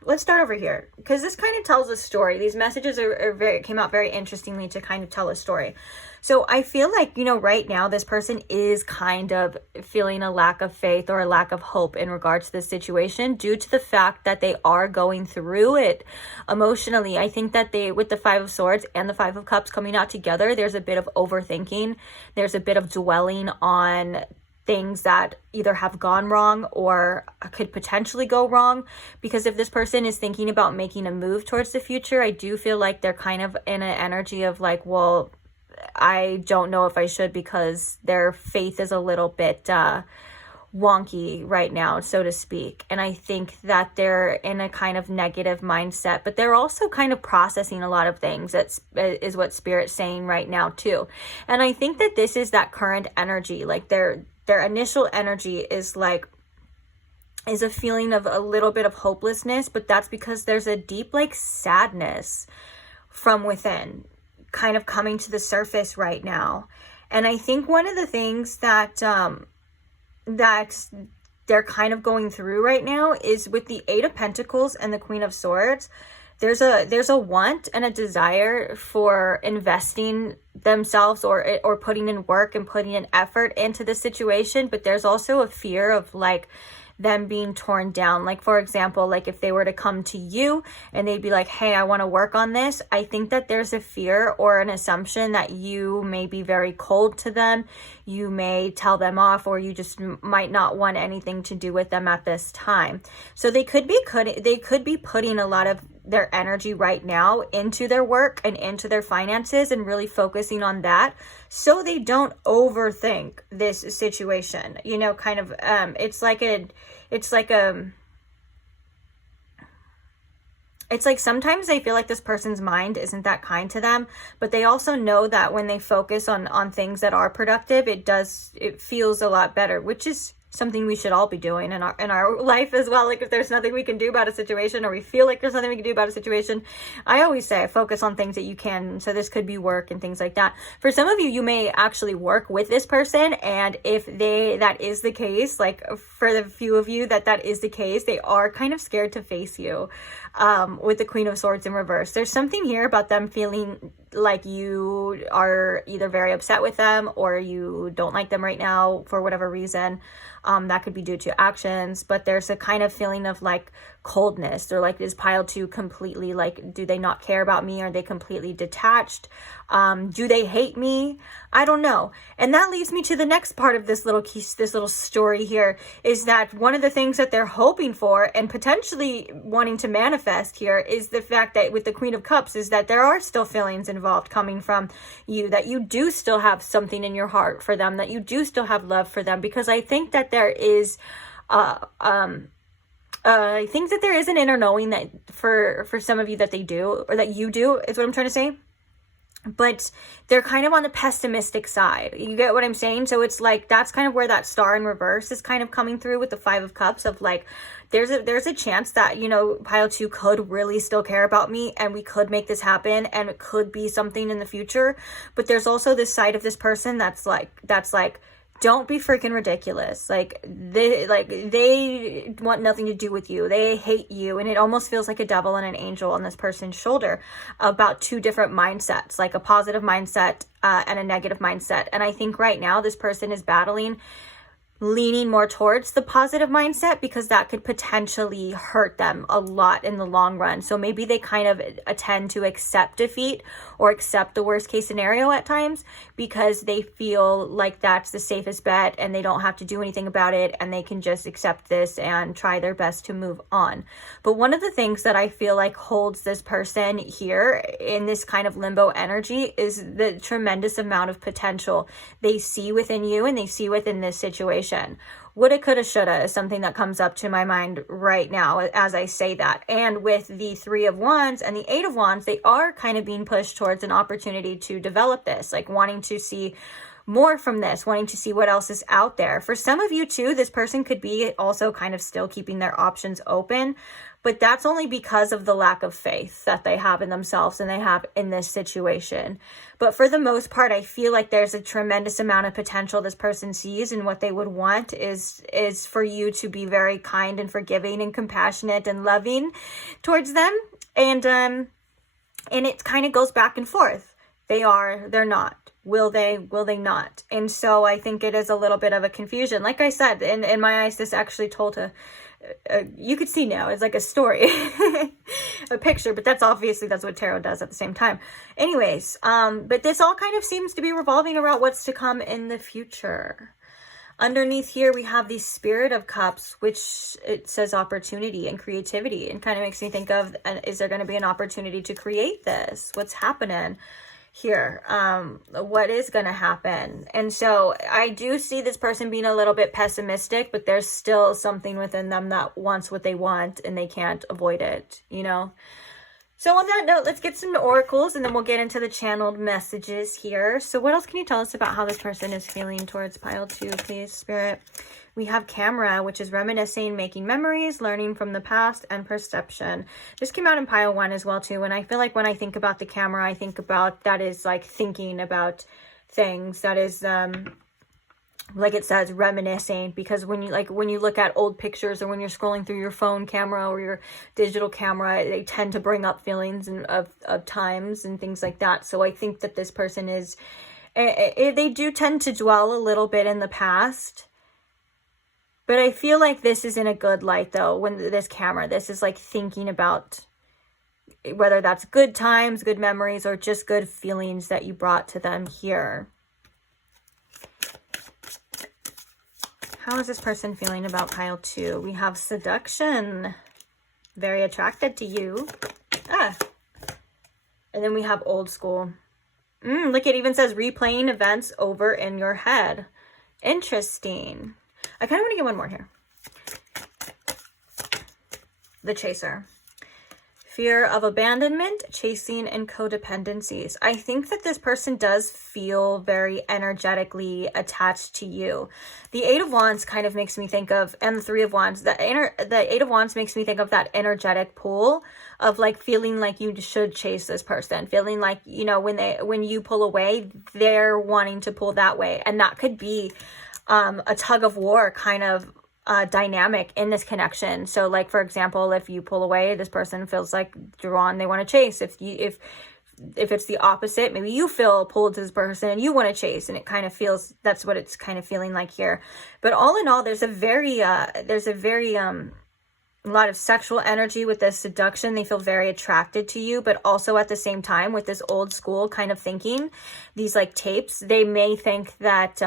let's start over here, because this kind of tells a story. These messages came out very interestingly to kind of tell a story. So I feel like, you know, right now this person is kind of feeling a lack of faith or a lack of hope in regards to this situation, due to the fact that they are going through it emotionally. I think that with the Five of Swords and the Five of Cups coming out together, there's a bit of overthinking. There's a bit of dwelling on things that either have gone wrong or could potentially go wrong. Because if this person is thinking about making a move towards the future, I do feel like they're kind of in an energy of like, well, I don't know if I should, because their faith is a little bit wonky right now, so to speak. And I think that they're in a kind of negative mindset, but they're also kind of processing a lot of things. That is what Spirit's saying right now too. And I think that this is that current energy, like their initial energy is a feeling of a little bit of hopelessness, but that's because there's a deep like sadness from within kind of coming to the surface right now. And I think one of the things that that they're kind of going through right now is with the Eight of Pentacles and the Queen of Swords. There's a want and a desire for investing themselves or putting in work and putting in effort into the situation, but there's also a fear of like them being torn down. Like, for example, like if they were to come to you and they'd be like, hey, I want to work on this, I think that there's a fear or an assumption that you may be very cold to them. You may tell them off, or you just might not want anything to do with them at this time. So they could be putting a lot of their energy right now into their work and into their finances, and really focusing on that, so they don't overthink this situation. You know, kind of it's like sometimes I feel like this person's mind isn't that kind to them, but they also know that when they focus on things that are productive, it feels a lot better, which is something we should all be doing in our life as well. Like if there's nothing we can do about a situation, or we feel like there's nothing we can do about a situation, I always say focus on things that you can. So this could be work and things like that. For some of you, you may actually work with this person, and if that is the case, like for the few of you that is the case, they are kind of scared to face you with the Queen of Swords in reverse. There's something here about them feeling like you are either very upset with them, or you don't like them right now for whatever reason. That could be due to actions, but there's a kind of feeling of like coldness. They're like, is pile two completely like, do they not care about me? Are they completely detached? Do they hate me? I don't know. And that leads me to the next part of this little story here, is that one of the things that they're hoping for and potentially wanting to manifest here is the fact that with the Queen of Cups is that there are still feelings involved coming from you, that you do still have something in your heart for them, that you do still have love for them. Because I think that there is I think that there is an inner knowing that for some of you that they do, or that you do, is what I'm trying to say. But they're kind of on the pessimistic side. You get what I'm saying? So it's like, that's kind of where that star in reverse is kind of coming through with the Five of Cups, of like, there's a chance that, you know, pile two could really still care about me, and we could make this happen, and it could be something in the future. But there's also this side of this person that's like, don't be freaking ridiculous. Like they want nothing to do with you. They hate you. And it almost feels like a devil and an angel on this person's shoulder, about two different mindsets, like a positive mindset and a negative mindset. And I think right now this person is battling leaning more towards the positive mindset, because that could potentially hurt them a lot in the long run. So maybe they kind of tend to accept defeat or accept the worst case scenario at times, because they feel like that's the safest bet and they don't have to do anything about it, and they can just accept this and try their best to move on. But one of the things that I feel like holds this person here in this kind of limbo energy is the tremendous amount of potential they see within you and they see within this situation. Woulda, coulda, shoulda is something that comes up to my mind right now as I say that. And with the 3 of Wands and the 8 of Wands, they are kind of being pushed towards an opportunity to develop this, like wanting to see more from this, wanting to see what else is out there. For some of you too, this person could be also kind of still keeping their options open, but that's only because of the lack of faith that they have in themselves and they have in this situation. But for the most part, I feel like there's a tremendous amount of potential this person sees, and what they would want is for you to be very kind and forgiving and compassionate and loving towards them. And it kind of goes back and forth. They are, they're not. Will they not? And so I think it is a little bit of a confusion. Like I said, in my eyes, this actually told you could see now, it's like a story, a picture, but that's what tarot does at the same time. Anyways, but this all kind of seems to be revolving around what's to come in the future. Underneath here, we have the Spirit of Cups, which it says opportunity and creativity, and kind of makes me think of, is there going to be an opportunity to create this? What's happening here? What is going to happen? And so I do see this person being a little bit pessimistic, but there's still something within them that wants what they want and they can't avoid it, you know? So on that note, let's get some oracles and then we'll get into the channeled messages here. So what else can you tell us about how this person is feeling towards pile 2, please, Spirit? We have Camera, which is reminiscing, making memories, learning from the past, and perception. This came out in pile 1 as well, too. And I feel like when I think about the Camera, I think about that is like thinking about things. That is, like it says, reminiscing. Because when you look at old pictures, or when you're scrolling through your phone camera or your digital camera, they tend to bring up feelings of times and things like that. So I think that this person is, they do tend to dwell a little bit in the past. But I feel like this is in a good light, though, when this Camera, this is like thinking about whether that's good times, good memories, or just good feelings that you brought to them here. How is this person feeling about pile 2? We have Seduction, very attracted to you. And then we have Old School. Look, it even says replaying events over in your head. Interesting. I kind of want to get one more here. The Chaser. Fear of abandonment, chasing, and codependencies. I think that this person does feel very energetically attached to you. The 8 of Wands kind of makes me think of, and the 3 of Wands, the 8 of Wands makes me think of that energetic pull of like feeling like you should chase this person, feeling like, you know, when you pull away, they're wanting to pull that way. And that could be a tug of war kind of dynamic in this connection. So like, for example, if you pull away, this person feels like drawn, they want to chase. If it's the opposite, maybe you feel pulled to this person and you want to chase, and it kind of feels, that's what it's kind of feeling like here. But all in all, there's a very a lot of sexual energy with this seduction. They feel very attracted to you, but also at the same time with this old school kind of thinking, these like tapes, they may think that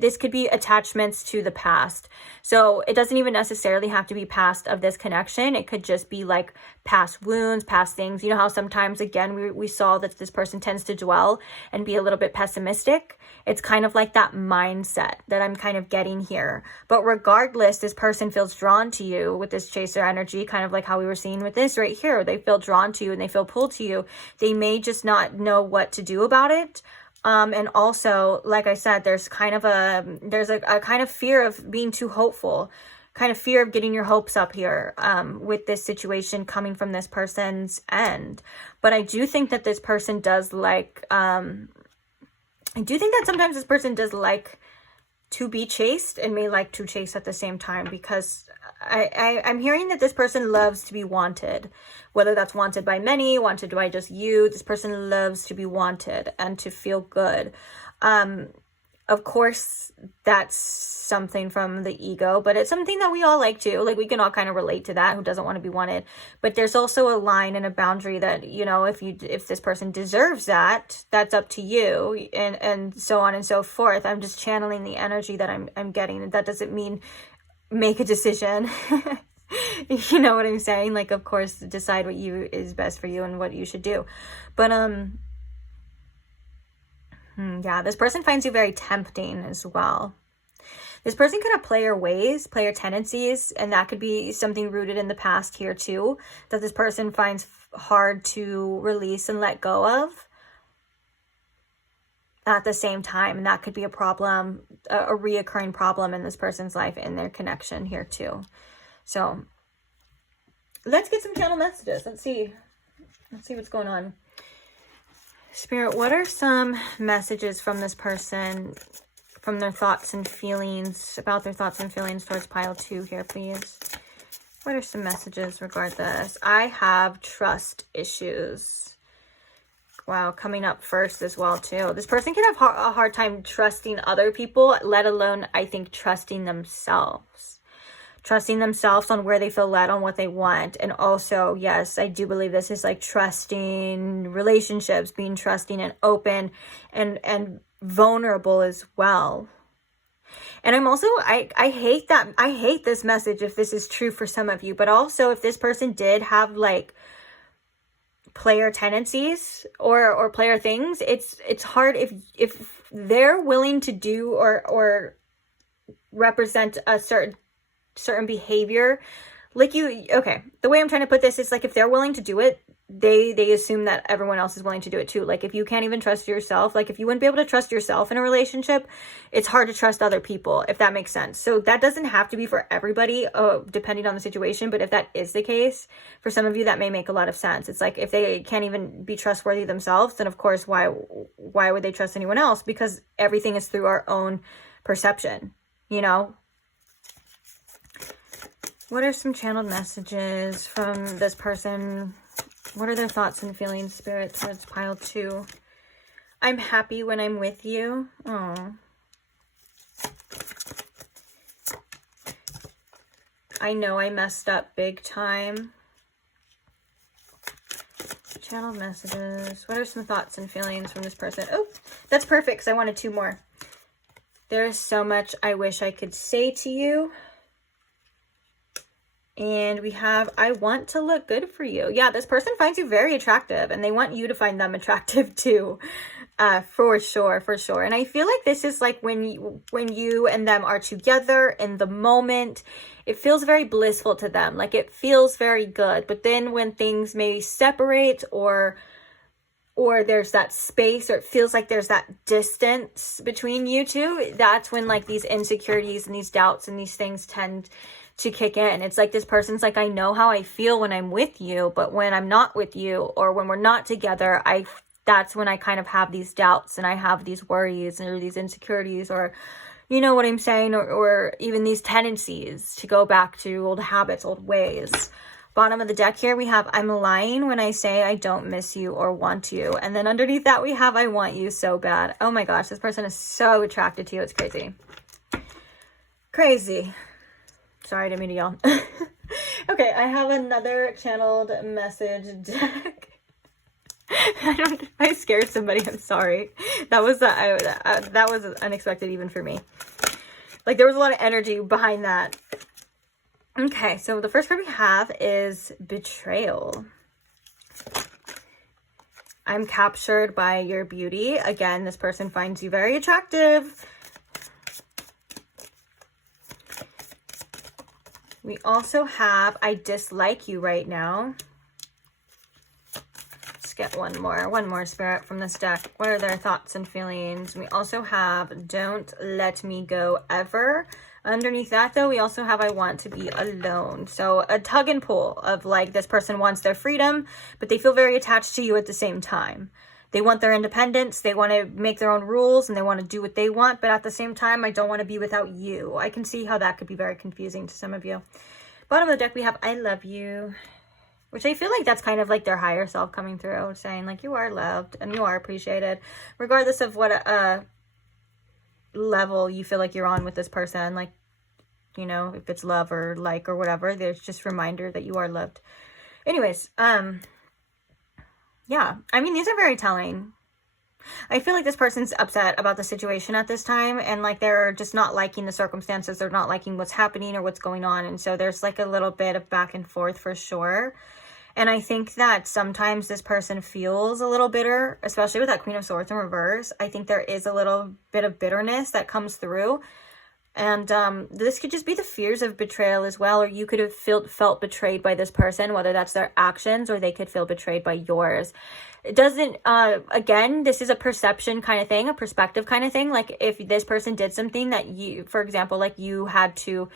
this could be attachments to the past. So it doesn't even necessarily have to be past of this connection. It could just be like past wounds, past things. You know how sometimes, again, we saw that this person tends to dwell and be a little bit pessimistic. It's kind of like that mindset that I'm kind of getting here. But regardless, this person feels drawn to you with this chaser energy, kind of like how we were seeing with this right here. They feel drawn to you and they feel pulled to you. They may just not know what to do about it. And also, like I said, there's a kind of fear of being too hopeful, kind of fear of getting your hopes up here with this situation coming from this person's end. But I do think that this person does like, I do think that sometimes this person does like to be chased and may like to chase at the same time, because I'm hearing that this person loves to be wanted, whether that's wanted by many, wanted by just you. This person loves to be wanted and to feel good. Of course, that's something from the ego, but it's something that we all like to. Like, we can all kind of relate to that, who doesn't want to be wanted. But there's also a line and a boundary that, you know, if this person deserves that, that's up to you, and so on and so forth. I'm just channeling the energy that I'm getting. That doesn't mean make a decision. You know what I'm saying? Like, of course, decide what is best for you and what you should do. But yeah, this person finds you very tempting as well. This person could have player ways, player tendencies, and that could be something rooted in the past here too, that this person finds hard to release and let go of at the same time. And that could be a problem, a reoccurring problem in this person's life, in their connection here too. So let's get some channel messages. Let's see what's going on. Spirit, what are some messages from this person, from their thoughts and feelings, about their thoughts and feelings towards pile 2 here, please? What are some messages regarding this? I have trust issues. Wow, coming up first as well, too. This person can have a hard time trusting other people, let alone, I think, trusting themselves. Trusting themselves on where they feel led, on what they want. And also, yes, I do believe this is like trusting relationships, being trusting and open and vulnerable as well. And I'm also, I hate that. I hate this message if this is true for some of you. But also, if this person did have like player tendencies or player things, it's hard if they're willing to do or represent a certain behavior, like okay, the way I'm trying to put this is like, if they're willing to do it, they assume that everyone else is willing to do it too. Like, if you can't even trust yourself, like if you wouldn't be able to trust yourself in a relationship, it's hard to trust other people, if that makes sense. So that doesn't have to be for everybody, depending on the situation, but if that is the case for some of you, that may make a lot of sense. It's like, if they can't even be trustworthy themselves, then of course, why would they trust anyone else? Because everything is through our own perception, you know. What are some channeled messages from this person? What are their thoughts and feelings, Spirit, towards pile 2? I'm happy when I'm with you. Oh. I know I messed up big time. Channeled messages. What are some thoughts and feelings from this person? Oh, that's perfect, because I wanted 2 more. There's so much I wish I could say to you. And we have, I want to look good for you. Yeah, this person finds you very attractive, and they want you to find them attractive too. For sure, for sure. And I feel like this is like when you and them are together in the moment, it feels very blissful to them. Like, it feels very good. But then when things may separate or there's that space, or it feels like there's that distance between you two, that's when like these insecurities and these doubts and these things tend to kick in. It's like, this person's like, I know how I feel when I'm with you, but when I'm not with you, or when we're not together, that's when I kind of have these doubts, and I have these worries or these insecurities, or you know what I'm saying, or even these tendencies to go back to old habits, old ways. Bottom of the deck here, we have, I'm lying when I say I don't miss you or want you. And then underneath that, we have, I want you so bad. Oh my gosh, this person is so attracted to you. It's crazy. Crazy. Sorry, I didn't mean to yell. Okay, I have another channeled message deck. I scared somebody. I'm sorry. That was unexpected even for me. Like, there was a lot of energy behind that. Okay, so the first card we have is Betrayal. I'm captured by your beauty. Again, this person finds you very attractive. We also have, I dislike you right now. Let's get one more Spirit from this deck. What are their thoughts and feelings? We also have, don't let me go ever. Underneath that, though, we also have, I want to be alone. So a tug and pull of like, this person wants their freedom, but they feel very attached to you at the same time. They want their independence. They want to make their own rules, and they want to do what they want. But at the same time, I don't want to be without you. I can see how that could be very confusing to some of you. Bottom of the deck, we have, I love you. Which I feel like that's kind of like their higher self coming through, saying like, you are loved and you are appreciated. Regardless of what level you feel like you're on with this person, like, you know, if it's love or like or whatever, there's just reminder that you are loved. Anyways, yeah, I mean, these are very telling. I feel like this person's upset about the situation at this time, and like they're just not liking the circumstances, they're not liking what's happening or what's going on, and so there's like a little bit of back and forth for sure. And I think that sometimes this person feels a little bitter, especially with that Queen of Swords in reverse. I think there is a little bit of bitterness that comes through. And this could just be the fears of betrayal as well, or you could have felt betrayed by this person, whether that's their actions or they could feel betrayed by yours. It doesn't, again, this is a perception kind of thing, a perspective kind of thing. Like if this person did something that you, for example, like you had to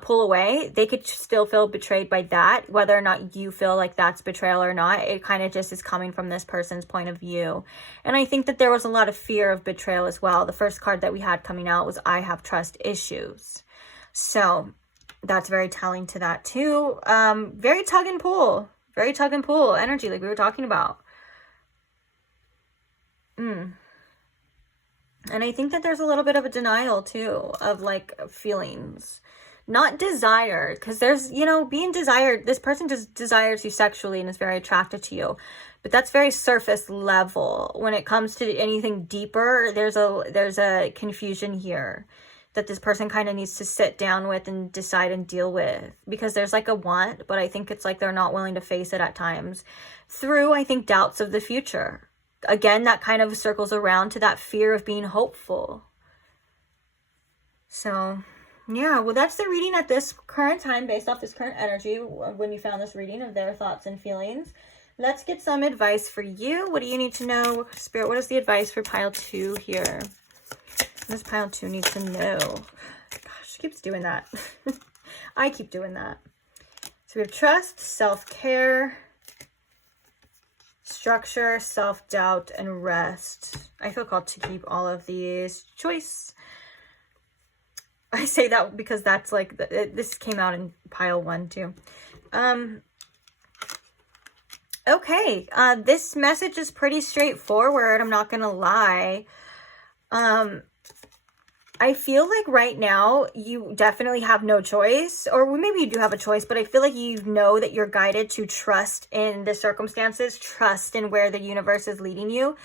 pull away, they could still feel betrayed by that, whether or not you feel like that's betrayal or not. It kind of just is coming from this person's point of view. And I think that there was a lot of fear of betrayal as well. The first card that we had coming out was I have trust issues. So that's very telling to that too. Very tug and pull energy, like we were talking about. And I think that there's a little bit of a denial too of like feelings. Not desire, because there's, you know, being desired, this person just desires you sexually and is very attracted to you, but that's very surface level. When it comes to anything deeper, there's a confusion here that this person kind of needs to sit down with and decide and deal with, because there's like a want, but I think it's like they're not willing to face it at times through, I think, doubts of the future. Again, that kind of circles around to that fear of being hopeful. So yeah, well, that's the reading at this current time based off this current energy when you found this reading of their thoughts and feelings. Let's get some advice for you. What do you need to know? Spirit, what is the advice for pile 2 here? What does pile 2 need to know? Gosh, it keeps doing that. I keep doing that. So we have trust, self-care, structure, self-doubt, and rest. I feel called to keep all of these. Choice. I say that because that's like, this came out in pile 1 too. Okay, this message is pretty straightforward, I'm not gonna lie. I feel like right now you definitely have no choice, or maybe you do have a choice, but I feel like you know that you're guided to trust in the circumstances, trust in where the universe is leading you,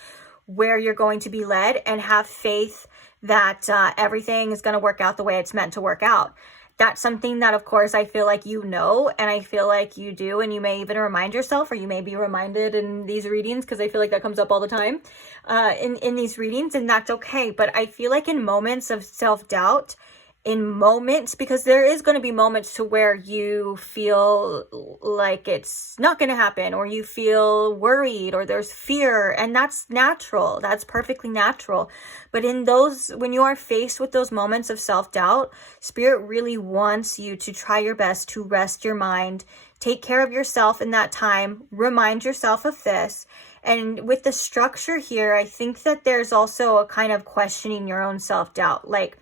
where you're going to be led, and have faith that everything is going to work out the way it's meant to work out. That's something that, of course, I feel like you know, and I feel like you do, and you may even remind yourself, or you may be reminded in these readings, because I feel like that comes up all the time in these readings, and that's okay. But I feel like in moments of self-doubt, in moments, because there is going to be moments to where you feel like it's not going to happen, or you feel worried, or there's fear, and that's natural. That's perfectly natural. But in those, when you are faced with those moments of self-doubt, Spirit really wants you to try your best to rest your mind, take care of yourself in that time, remind yourself of this. And with the structure here, I think that there's also a kind of questioning your own self-doubt. Like,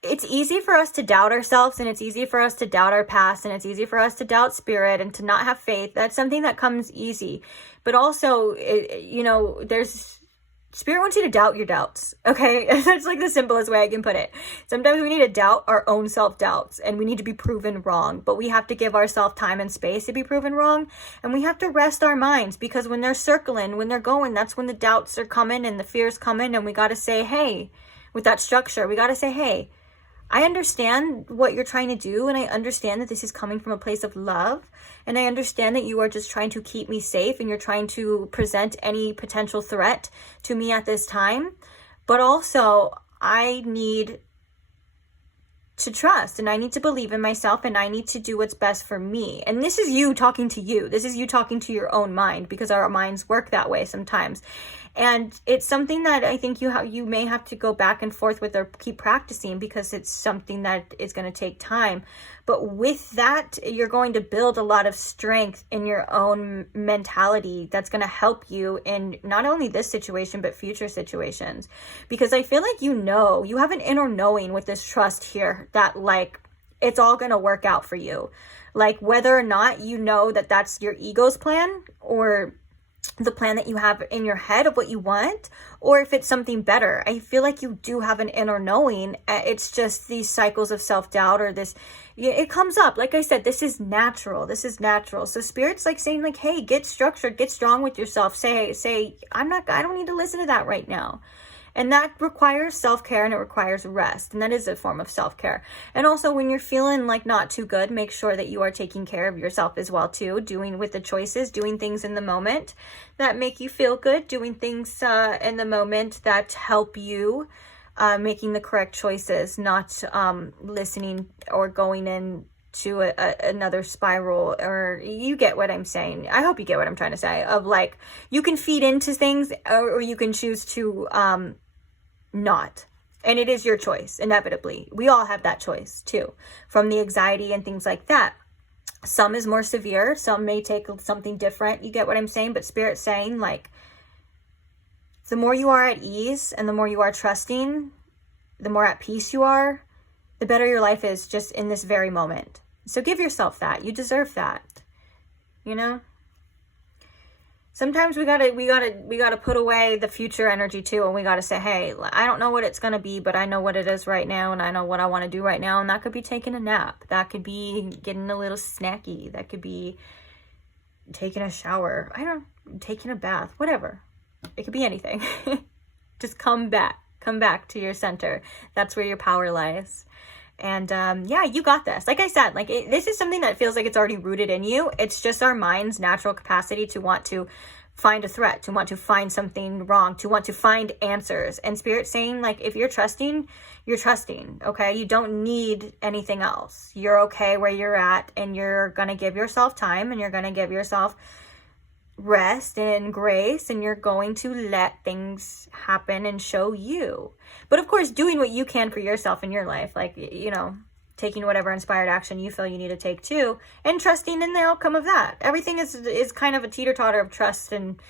it's easy for us to doubt ourselves, and it's easy for us to doubt our past, and it's easy for us to doubt Spirit and to not have faith. That's something that comes easy. But also, you know, Spirit wants you to doubt your doubts, okay? That's like the simplest way I can put it. Sometimes we need to doubt our own self-doubts, and we need to be proven wrong, but we have to give ourselves time and space to be proven wrong, and we have to rest our minds, because when they're circling, when they're going, that's when the doubts are coming and the fears come in, and we got to say, hey, with that structure, we got to say, hey, I understand what you're trying to do, and I understand that this is coming from a place of love, and I understand that you are just trying to keep me safe, and you're trying to present any potential threat to me at this time. But also, I need to trust, and I need to believe in myself, and I need to do what's best for me. And this is you talking to you. This is you talking to your own mind, because our minds work that way sometimes. And it's something that I think you may have to go back and forth with, or keep practicing, because it's something that is going to take time. But with that, you're going to build a lot of strength in your own mentality that's going to help you in not only this situation, but future situations. Because I feel like you have an inner knowing with this trust here that, like, it's all going to work out for you. Like, whether or not you know that that's your ego's plan, or the plan that you have in your head of what you want, or if it's something better. I feel like you do have an inner knowing. It's just these cycles of self-doubt, or this, it comes up. Like I said, this is natural. This is natural. So Spirit's like saying like, hey, get structured, get strong with yourself. Say, I don't need to listen to that right now. And that requires self-care, and it requires rest. And that is a form of self-care. And also when you're feeling like not too good, make sure that you are taking care of yourself as well too. Doing with the choices, doing things in the moment that make you feel good. Doing things in the moment that help you, making the correct choices. Not listening or going in to another spiral, or you get what I'm saying. I hope you get what I'm trying to say, of like, you can feed into things, or you can choose to not. And it is your choice, inevitably. We all have that choice too, from the anxiety and things like that. Some is more severe, some may take something different. You get what I'm saying? But Spirit's saying like, the more you are at ease and the more you are trusting, the more at peace you are, the better your life is just in this very moment. So give yourself that. You deserve that. You know? Sometimes we gotta put away the future energy too, and we gotta say, hey, I don't know what it's gonna be, but I know what it is right now, and I know what I want to do right now. And that could be taking a nap, that could be getting a little snacky, that could be taking a shower, taking a bath, whatever. It could be anything. Just come back to your center. That's where your power lies. And yeah, you got this. Like I said, like this is something that feels like it's already rooted in you. It's just our mind's natural capacity to want to find a threat, to want to find something wrong, to want to find answers. And Spirit's saying like, if you're trusting, okay? You don't need anything else. You're okay where you're at, and you're gonna give yourself time, and you're gonna give yourself rest and grace, and you're going to let things happen and show you. But of course, doing what you can for yourself in your life, like, you know, taking whatever inspired action you feel you need to take too, and trusting in the outcome of that. Everything is kind of a teeter-totter of trust and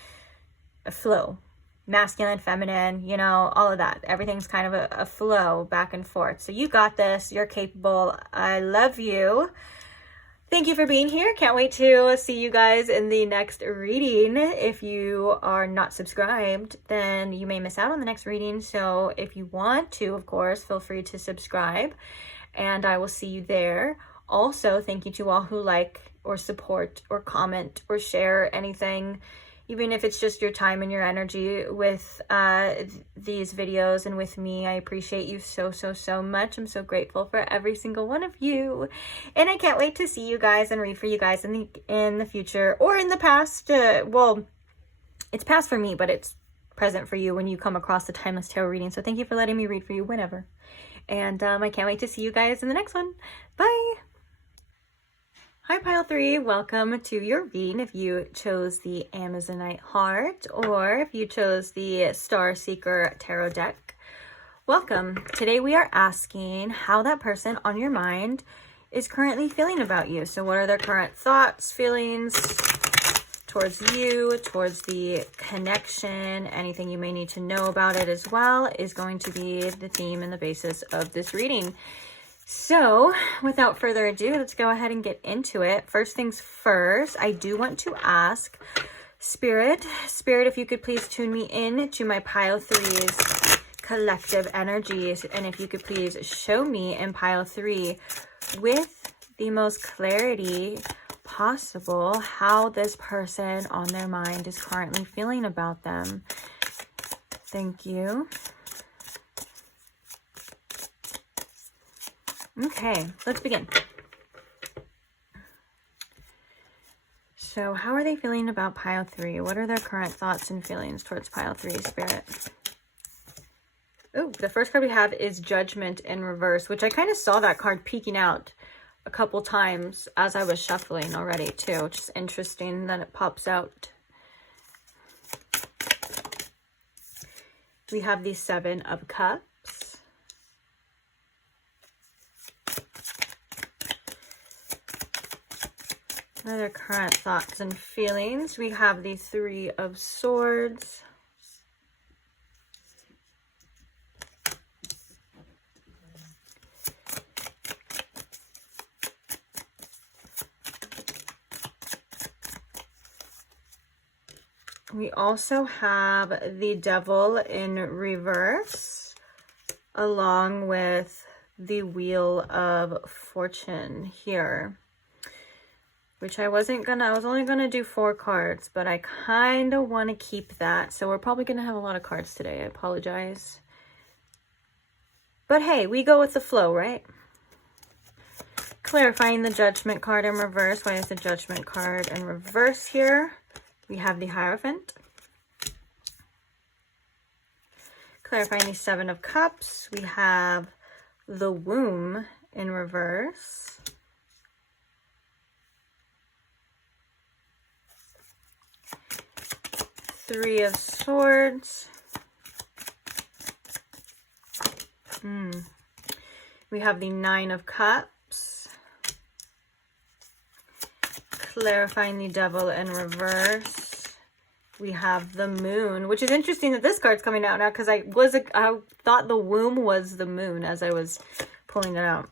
a flow. Masculine, feminine, you know, all of that. Everything's kind of a flow back and forth. So you got this. You're capable. I love you. Thank you for being here. Can't wait to see you guys in the next reading. If you are not subscribed, then you may miss out on the next reading. So if you want to, of course, feel free to subscribe, and I will see you there. Also, thank you to all who like or support or comment or share anything, even if it's just your time and your energy with these videos and with me. I appreciate you so much. I'm so grateful for every single one of you. And I can't wait to see you guys and read for you guys in the future, or in the past. Well, it's past for me, but it's present for you when you come across the Timeless Tarot reading. So thank you for letting me read for you whenever. And I can't wait to see you guys in the next one. Bye! Hi Pile 3, welcome to your reading if you chose the Amazonite Heart, or if you chose the Star Seeker Tarot deck. Welcome. Today we are asking how that person on your mind is currently feeling about you. So what are their current thoughts, feelings towards you, towards the connection? Anything you may need to know about it as well is going to be the theme and the basis of this reading. So without further ado, let's go ahead and get into it. First things first, I do want to ask Spirit, if you could please tune me in to my Pile 3's collective energies. And if you could please show me in Pile 3 with the most clarity possible how this person on their mind is currently feeling about them. Thank you. Okay, let's begin. So how are they feeling about Pile 3? What are their current thoughts and feelings towards Pile 3, Spirit? Oh, the first card we have is Judgment in reverse, which I kind of saw that card peeking out a couple times as I was shuffling already too, which is interesting that it pops out. We have the Seven of Cups. Other current thoughts and feelings. We have the Three of Swords. We also have the Devil in reverse, along with the Wheel of Fortune here. Which I was only gonna do 4 cards, but I kind of want to keep that. So we're probably gonna have a lot of cards today. I apologize. But hey, we go with the flow, right? Clarifying the Judgment card in reverse. Why is the Judgment card in reverse here? We have the Hierophant. Clarifying the 7 of Cups. We have the Womb in reverse. Three of Swords. We have the 9 of Cups. Clarifying the Devil in reverse. We have the Moon, which is interesting that this card's coming out now, because I thought the womb was the moon as I was pulling it out.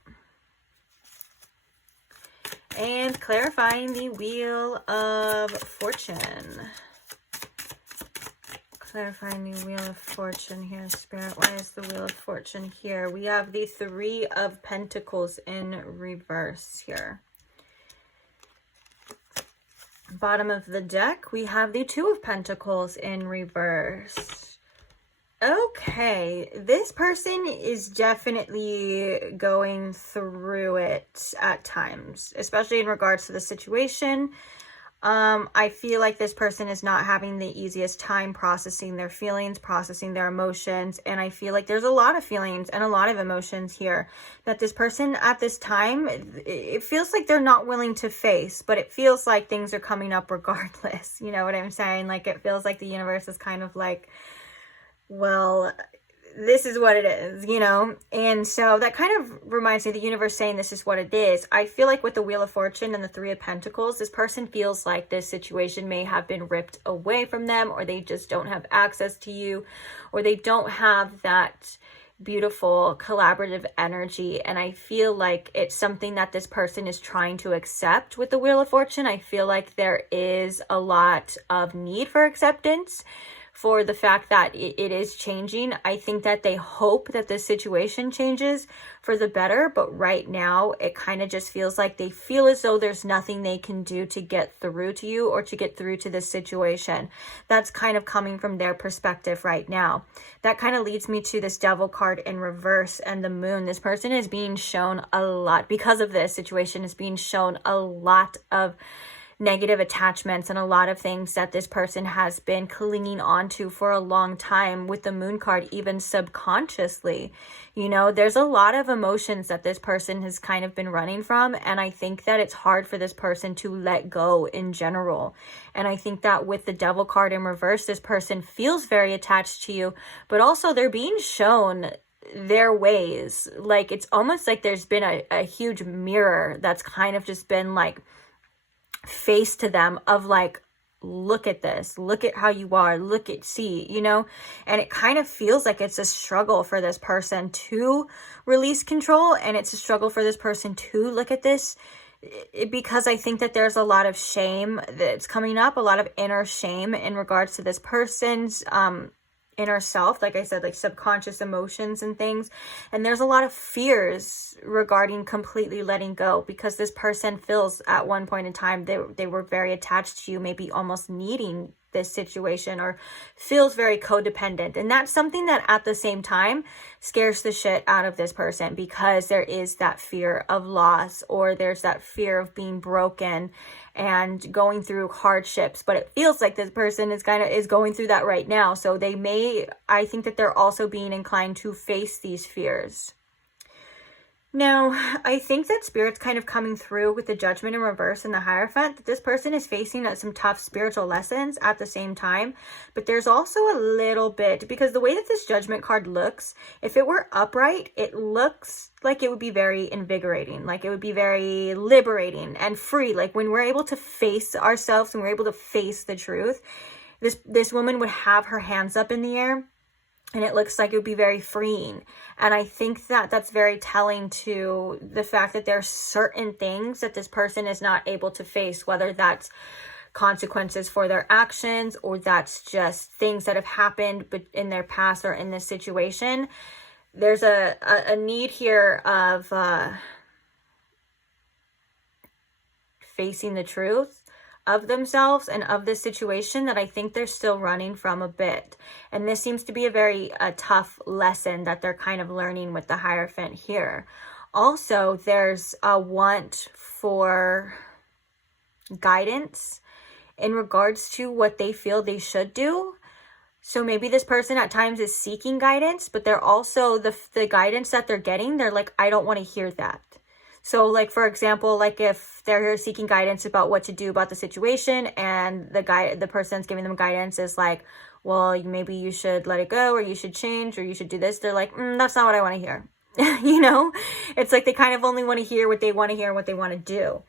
And clarifying the Wheel of Fortune. Clarifying the Wheel of Fortune here, Spirit. Why is the Wheel of Fortune here? We have the 3 of Pentacles in reverse here. Bottom of the deck, we have the 2 of Pentacles in reverse. Okay, this person is definitely going through it at times, especially in regards to the situation. I feel like this person is not having the easiest time processing their feelings, processing their emotions. And I feel like there's a lot of feelings and a lot of emotions here that this person at this time, it feels like they're not willing to face, but it feels like things are coming up regardless. You know what I'm saying? Like, it feels like the universe is kind of like, well, this is what it is, you know? And so that kind of reminds me of the universe saying this is what it is. I feel like with the Wheel of Fortune and the 3 of Pentacles, this person feels like this situation may have been ripped away from them, or they just don't have access to you, or they don't have that beautiful collaborative energy. And I feel like it's something that this person is trying to accept with the Wheel of Fortune. I feel like there is a lot of need for acceptance for the fact that it is changing. I think that they hope that this situation changes for the better, but right now it kind of just feels like they feel as though there's nothing they can do to get through to you or to get through to this situation. That's kind of coming from their perspective right now. That kind of leads me to this Devil card in reverse and the Moon. This person is being shown a lot, because of this situation, is being shown a lot of negative attachments and a lot of things that this person has been clinging on to for a long time, with the Moon card even subconsciously. You know, there's a lot of emotions that this person has kind of been running from, and I think that it's hard for this person to let go in general. And I think that with the Devil card in reverse, this person feels very attached to you, but also they're being shown their ways. Like, it's almost like there's been a huge mirror that's kind of just been like face to them of like, look at this, look at how you are, see, you know. And it kind of feels like it's a struggle for this person to release control, and it's a struggle for this person to look at this, because I think that there's a lot of shame that's coming up, a lot of inner shame in regards to this person's inner self, like I said, like subconscious emotions and things. And there's a lot of fears regarding completely letting go, because this person feels at one point in time they were very attached to you, maybe almost needing this situation, or feels very codependent. And that's something that at the same time scares the shit out of this person, because there is that fear of loss, or there's that fear of being broken and going through hardships. But it feels like this person is going through that right now. So I think that they're also being inclined to face these fears. Now, I think that Spirit's kind of coming through with the Judgment in reverse and the Hierophant, that this person is facing some tough spiritual lessons at the same time. But there's also a little bit, because the way that this Judgment card looks, if it were upright, it looks like it would be very invigorating, like it would be very liberating and free. Like when we're able to face ourselves and we're able to face the truth, this woman would have her hands up in the air, and it looks like it would be very freeing. And I think that that's very telling to the fact that there are certain things that this person is not able to face, whether that's consequences for their actions, or that's just things that have happened but in their past or in this situation. There's a need here of facing the truth of themselves and of this situation that I think they're still running from a bit. And this seems to be a very tough lesson that they're kind of learning with the Hierophant here. Also, there's a want for guidance in regards to what they feel they should do. So maybe this person at times is seeking guidance, but they're also, the guidance that they're getting, they're like, I don't want to hear that. So like, for example, like if they're seeking guidance about what to do about the situation, and the person's giving them guidance is like, well, maybe you should let it go, or you should change, or you should do this. They're like, that's not what I want to hear. You know, it's like they kind of only want to hear what they want to hear and what they want to do.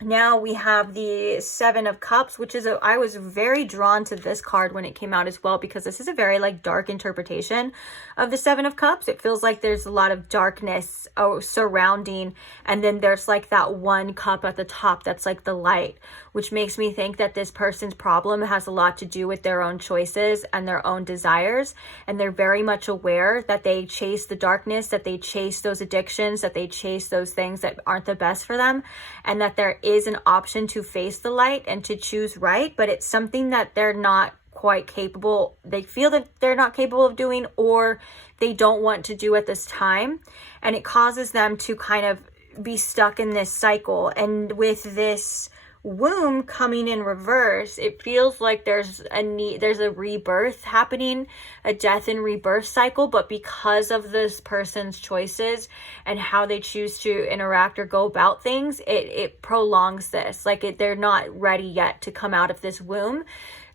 Now we have the Seven of Cups, which is I was very drawn to this card when it came out as well, because this is a very like dark interpretation of the Seven of Cups. It feels like there's a lot of darkness surrounding, and then there's like that one cup at the top that's like the light, which makes me think that this person's problem has a lot to do with their own choices and their own desires. And they're very much aware that they chase the darkness, that they chase those addictions, that they chase those things that aren't the best for them, and that there is an option to face the light and to choose right, but it's something that they're not quite capable, they feel that they're not capable of doing, or they don't want to do at this time. And it causes them to kind of be stuck in this cycle. And with this womb coming in reverse, it feels like there's a rebirth happening, a death and rebirth cycle. But because of this person's choices and how they choose to interact or go about things, it prolongs this. Like they're not ready yet to come out of this womb.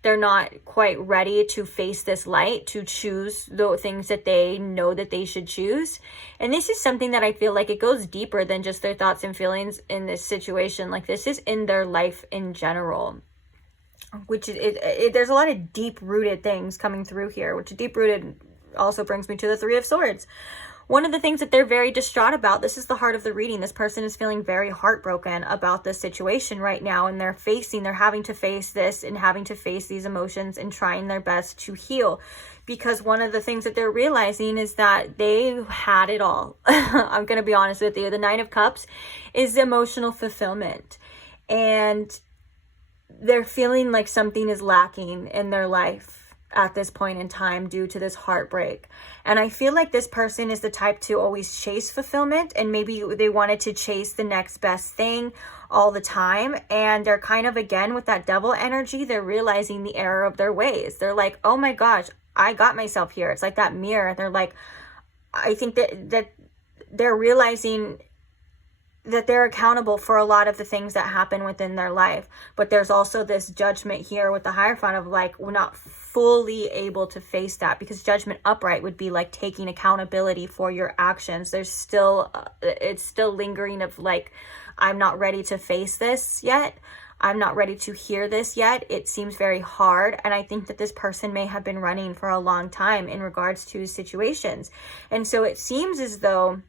They're not quite ready to face this light, to choose the things that they know that they should choose. And this is something that I feel like it goes deeper than just their thoughts and feelings in this situation. Like this is in their life in general, which there's a lot of deep-rooted things coming through here, which deep-rooted also brings me to the Three of Swords. One of the things that they're very distraught about, this is the heart of the reading. This person is feeling very heartbroken about this situation right now, and they're having to face this and having to face these emotions and trying their best to heal. Because one of the things that they're realizing is that they had it all. I'm going to be honest with you. The Nine of Cups is emotional fulfillment. And they're feeling like something is lacking in their life at this point in time due to this heartbreak. And I feel like this person is the type to always chase fulfillment, and maybe they wanted to chase the next best thing all the time. And they're kind of, again, with that devil energy, they're realizing the error of their ways. They're like, oh my gosh, I got myself here. It's like that mirror. They're like, I think that they're realizing that they're accountable for a lot of the things that happen within their life. But there's also this judgment here with the Hierophant of like, we're not fully able to face that, because judgment upright would be like taking accountability for your actions. There's still, it's still lingering of like, I'm not ready to face this yet. I'm not ready to hear this yet. It seems very hard. And I think that this person may have been running for a long time in regards to situations. And so it seems as though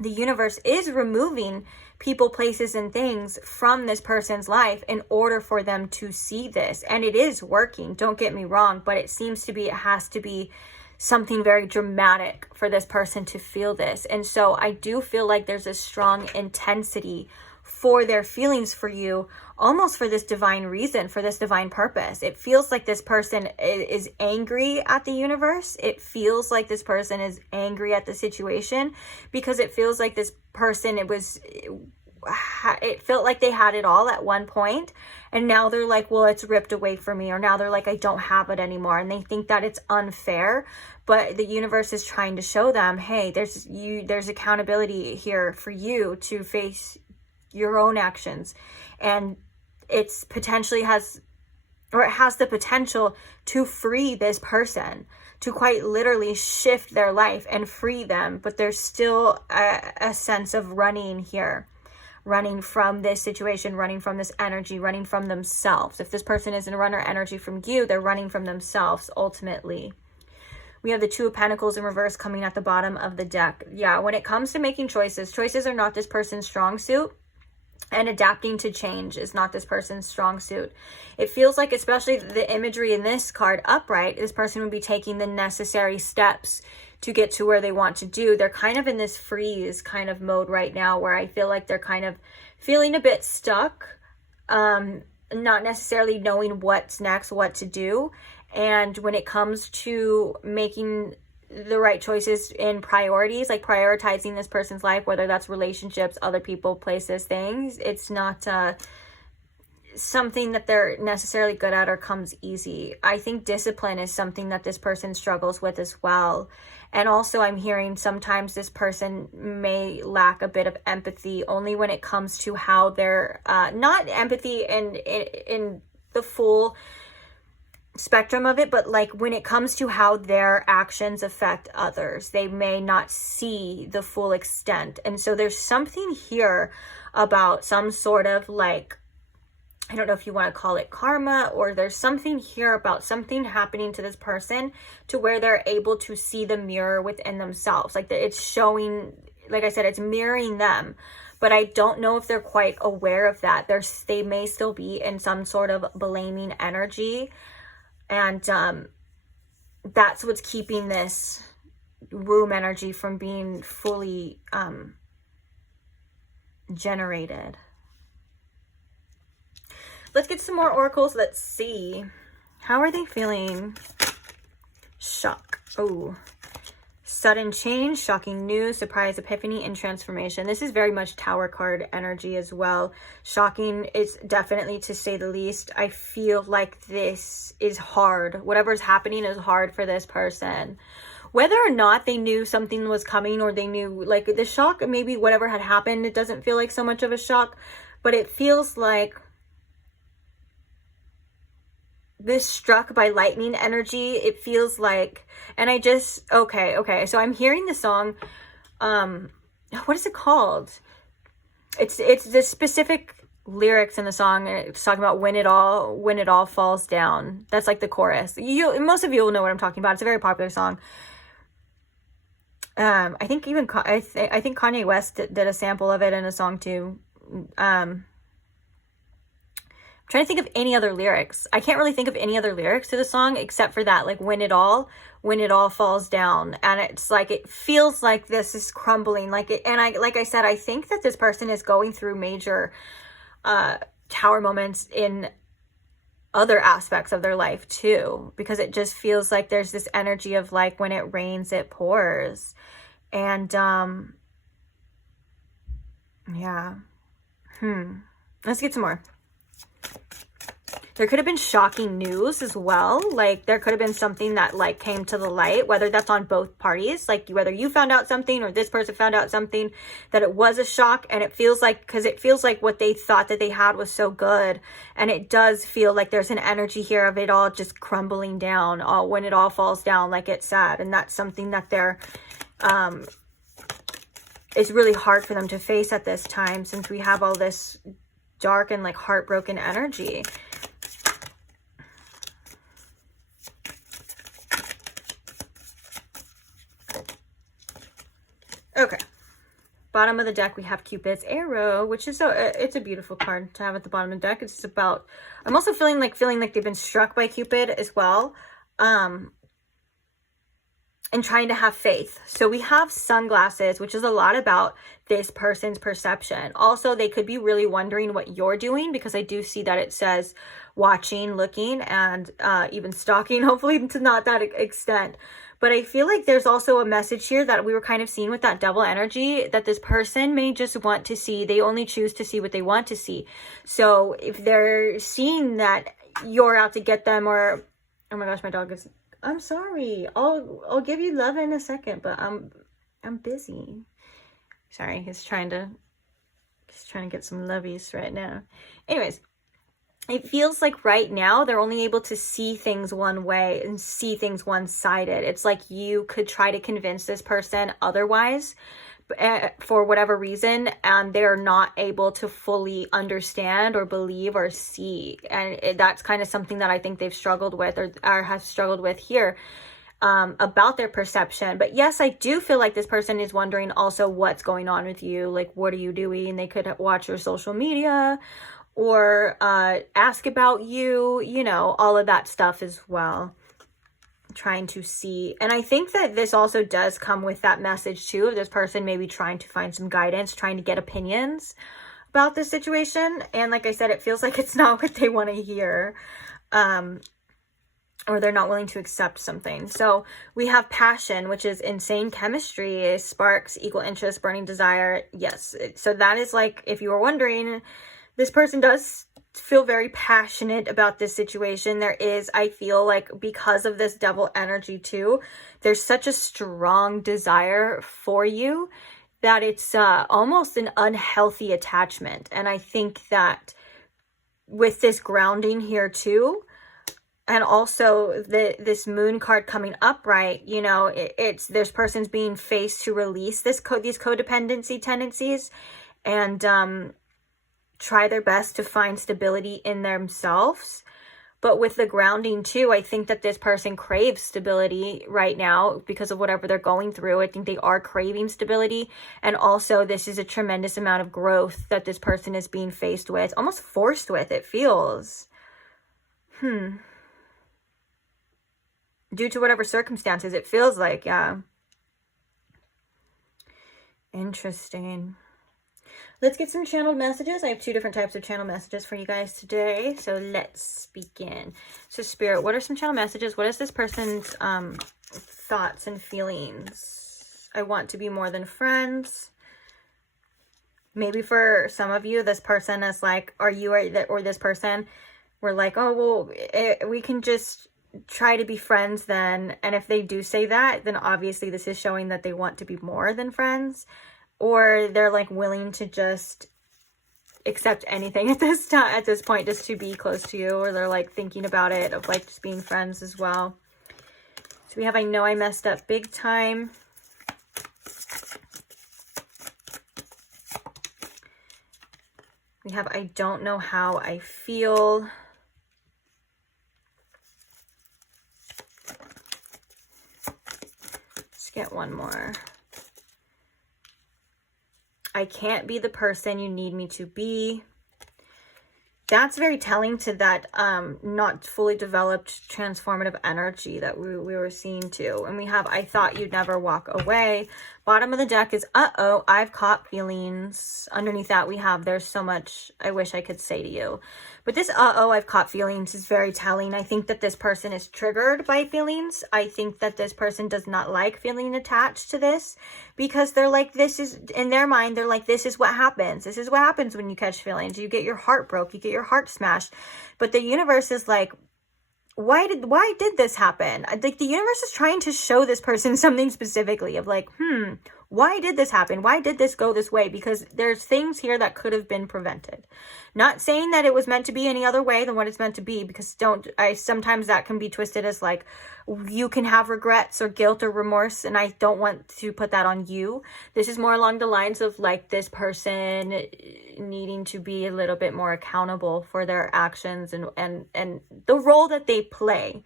the universe is removing people, places, and things from this person's life in order for them to see this. And it is working, don't get me wrong, but it seems to be, it has to be something very dramatic for this person to feel this. And so I do feel like there's a strong intensity for their feelings for you, almost for this divine reason, for this divine purpose. It feels like this person is angry at the universe. It feels like this person is angry at the situation, because it feels like this person, it felt like they had it all at one point, and now they're like, well, it's ripped away from me, or now they're like, I don't have it anymore, and they think that it's unfair. But the universe is trying to show them, hey, there's accountability here for you to face your own actions, and it has the potential to free this person, to quite literally shift their life and free them. But there's still a sense of running here, running from this situation, running from this energy, running from themselves. If this person isn't a runner energy from you, they're running from themselves ultimately. We have the Two of Pentacles in reverse coming at the bottom of the deck. Yeah, when it comes to making choices are not this person's strong suit. And adapting to change is not this person's strong suit. It feels like, especially the imagery in this card upright, this person would be taking the necessary steps to get to where they want to do. They're kind of in this freeze kind of mode right now, where I feel like they're kind of feeling a bit stuck, not necessarily knowing what's next, what to do. And when it comes to making the right choices in priorities, like prioritizing this person's life, whether that's relationships, other people, places, things, it's not something that they're necessarily good at or comes easy. I think discipline is something that this person struggles with as well. And also I'm hearing sometimes this person may lack a bit of empathy, only when it comes to how they're not empathy in the full spectrum of it, but like when it comes to how their actions affect others, they may not see the full extent. And so there's something here about some sort of like, I don't know if you want to call it karma, or there's something here about something happening to this person to where they're able to see the mirror within themselves. Like it's showing, like I said, it's mirroring them. But I don't know if they're quite aware of that. They may still be in some sort of blaming energy. And that's what's keeping this womb energy from being fully generated. Let's get some more oracles. Let's see. How are they feeling? Shock. Oh. Sudden change, shocking news, surprise, epiphany, and transformation. This is very much Tower card energy as well. Shocking is definitely, to say the least. I feel like this is hard. Whatever's happening is hard for this person. Whether or not they knew something was coming, or they knew, like the shock, maybe whatever had happened, it doesn't feel like so much of a shock, but it feels like this struck by lightning energy. It feels like, and I just, okay. So I'm hearing the song, what is it called? It's the specific lyrics in the song. It's talking about when it all falls down. That's like the chorus. Most of you will know what I'm talking about. It's a very popular song. I think even, I think Kanye West did a sample of it in a song too. Trying to think of any other lyrics. I can't really think of any other lyrics to the song except for that, like when it all falls down. And it's like, it feels like this is crumbling, like it. And like I said, I think that this person is going through major tower moments in other aspects of their life too, because it just feels like there's this energy of like, when it rains, it pours. And yeah. Let's get some more. There could have been shocking news as well. Like there could have been something that like came to the light, whether that's on both parties, like whether you found out something or this person found out something, that it was a shock. And it feels like, because it feels like what they thought that they had was so good. And it does feel like there's an energy here of it all just crumbling down, all when it all falls down, like it's sad. And that's something that they're, it's really hard for them to face at this time, since we have all this dark and like heartbroken energy. Okay, bottom of the deck we have Cupid's arrow, which is it's a beautiful card to have at the bottom of the deck. It's about, I'm also feeling like they've been struck by Cupid as well, and trying to have faith. So we have sunglasses, which is a lot about this person's perception. Also, they could be really wondering what you're doing, because I do see that it says watching, looking, and even stalking, hopefully to not that extent. But I feel like there's also a message here that we were kind of seeing with that devil energy, that this person may just want to see, they only choose to see what they want to see. So if they're seeing that you're out to get them, or, oh my gosh, my dog is, I'm sorry, I'll give you love in a second, but I'm busy. Sorry, he's trying to get some lovies right now. Anyways, it feels like right now they're only able to see things one way and see things one-sided. It's like you could try to convince this person otherwise for whatever reason, and they're not able to fully understand or believe or see. And that's kind of something that I think they've struggled with, or have struggled with here. about their perception. But yes, I do feel like this person is wondering also what's going on with you. Like, what are you doing? They could watch your social media or ask about you, you know, all of that stuff as well. Trying to see. And I think that this also does come with that message too, of this person maybe trying to find some guidance, trying to get opinions about this situation. And like I said, it feels like it's not what they want to hear. Or they're not willing to accept something. So we have passion, which is insane chemistry, sparks, equal interest, burning desire. Yes. So that is like, if you were wondering, this person does feel very passionate about this situation. There is, I feel like, because of this devil energy too, there's such a strong desire for you that it's almost an unhealthy attachment. And I think that with this grounding here too, and also this moon card coming upright, you know, it's this person's being faced to release these codependency tendencies and try their best to find stability in themselves. But with the grounding too, I think that this person craves stability right now because of whatever they're going through. I think they are craving stability. And also this is a tremendous amount of growth that this person is being faced with, almost forced with, it feels. Due to whatever circumstances, it feels like, yeah. Interesting. Let's get some channeled messages. I have 2 different types of channel messages for you guys today. So let's begin. So Spirit, what are some channel messages? What is this person's thoughts and feelings? I want to be more than friends. Maybe for some of you, this person is like, or this person, we're like, oh, well, we can just try to be friends then. And if they do say that, then obviously this is showing that they want to be more than friends, or they're like willing to just accept anything at this time, at this point, just to be close to you, or they're like thinking about it of like just being friends as well. So we have, I know I messed up big time. We have, I don't know how I feel. Get one more. I can't be the person you need me to be. That's very telling to that not fully developed transformative energy that we were seeing too. And we have, I thought you'd never walk away. Bottom of the deck is, uh-oh, I've caught feelings. Underneath that we have, there's so much I wish I could say to you. But this uh-oh, I've caught feelings is very telling. I think that this person is triggered by feelings. I think that this person does not like feeling attached to this, because they're like, this is, in their mind, they're like, this is what happens. This is what happens when you catch feelings. You get your heart broke. You get your heart smashed. But the universe is like, why did this happen? Like, the universe is trying to show this person something specifically of like, why did this happen? Why did this go this way? Because there's things here that could have been prevented. Not saying that it was meant to be any other way than what it's meant to be, because sometimes that can be twisted as like, you can have regrets or guilt or remorse, and I don't want to put that on you. This is more along the lines of like this person needing to be a little bit more accountable for their actions and the role that they play,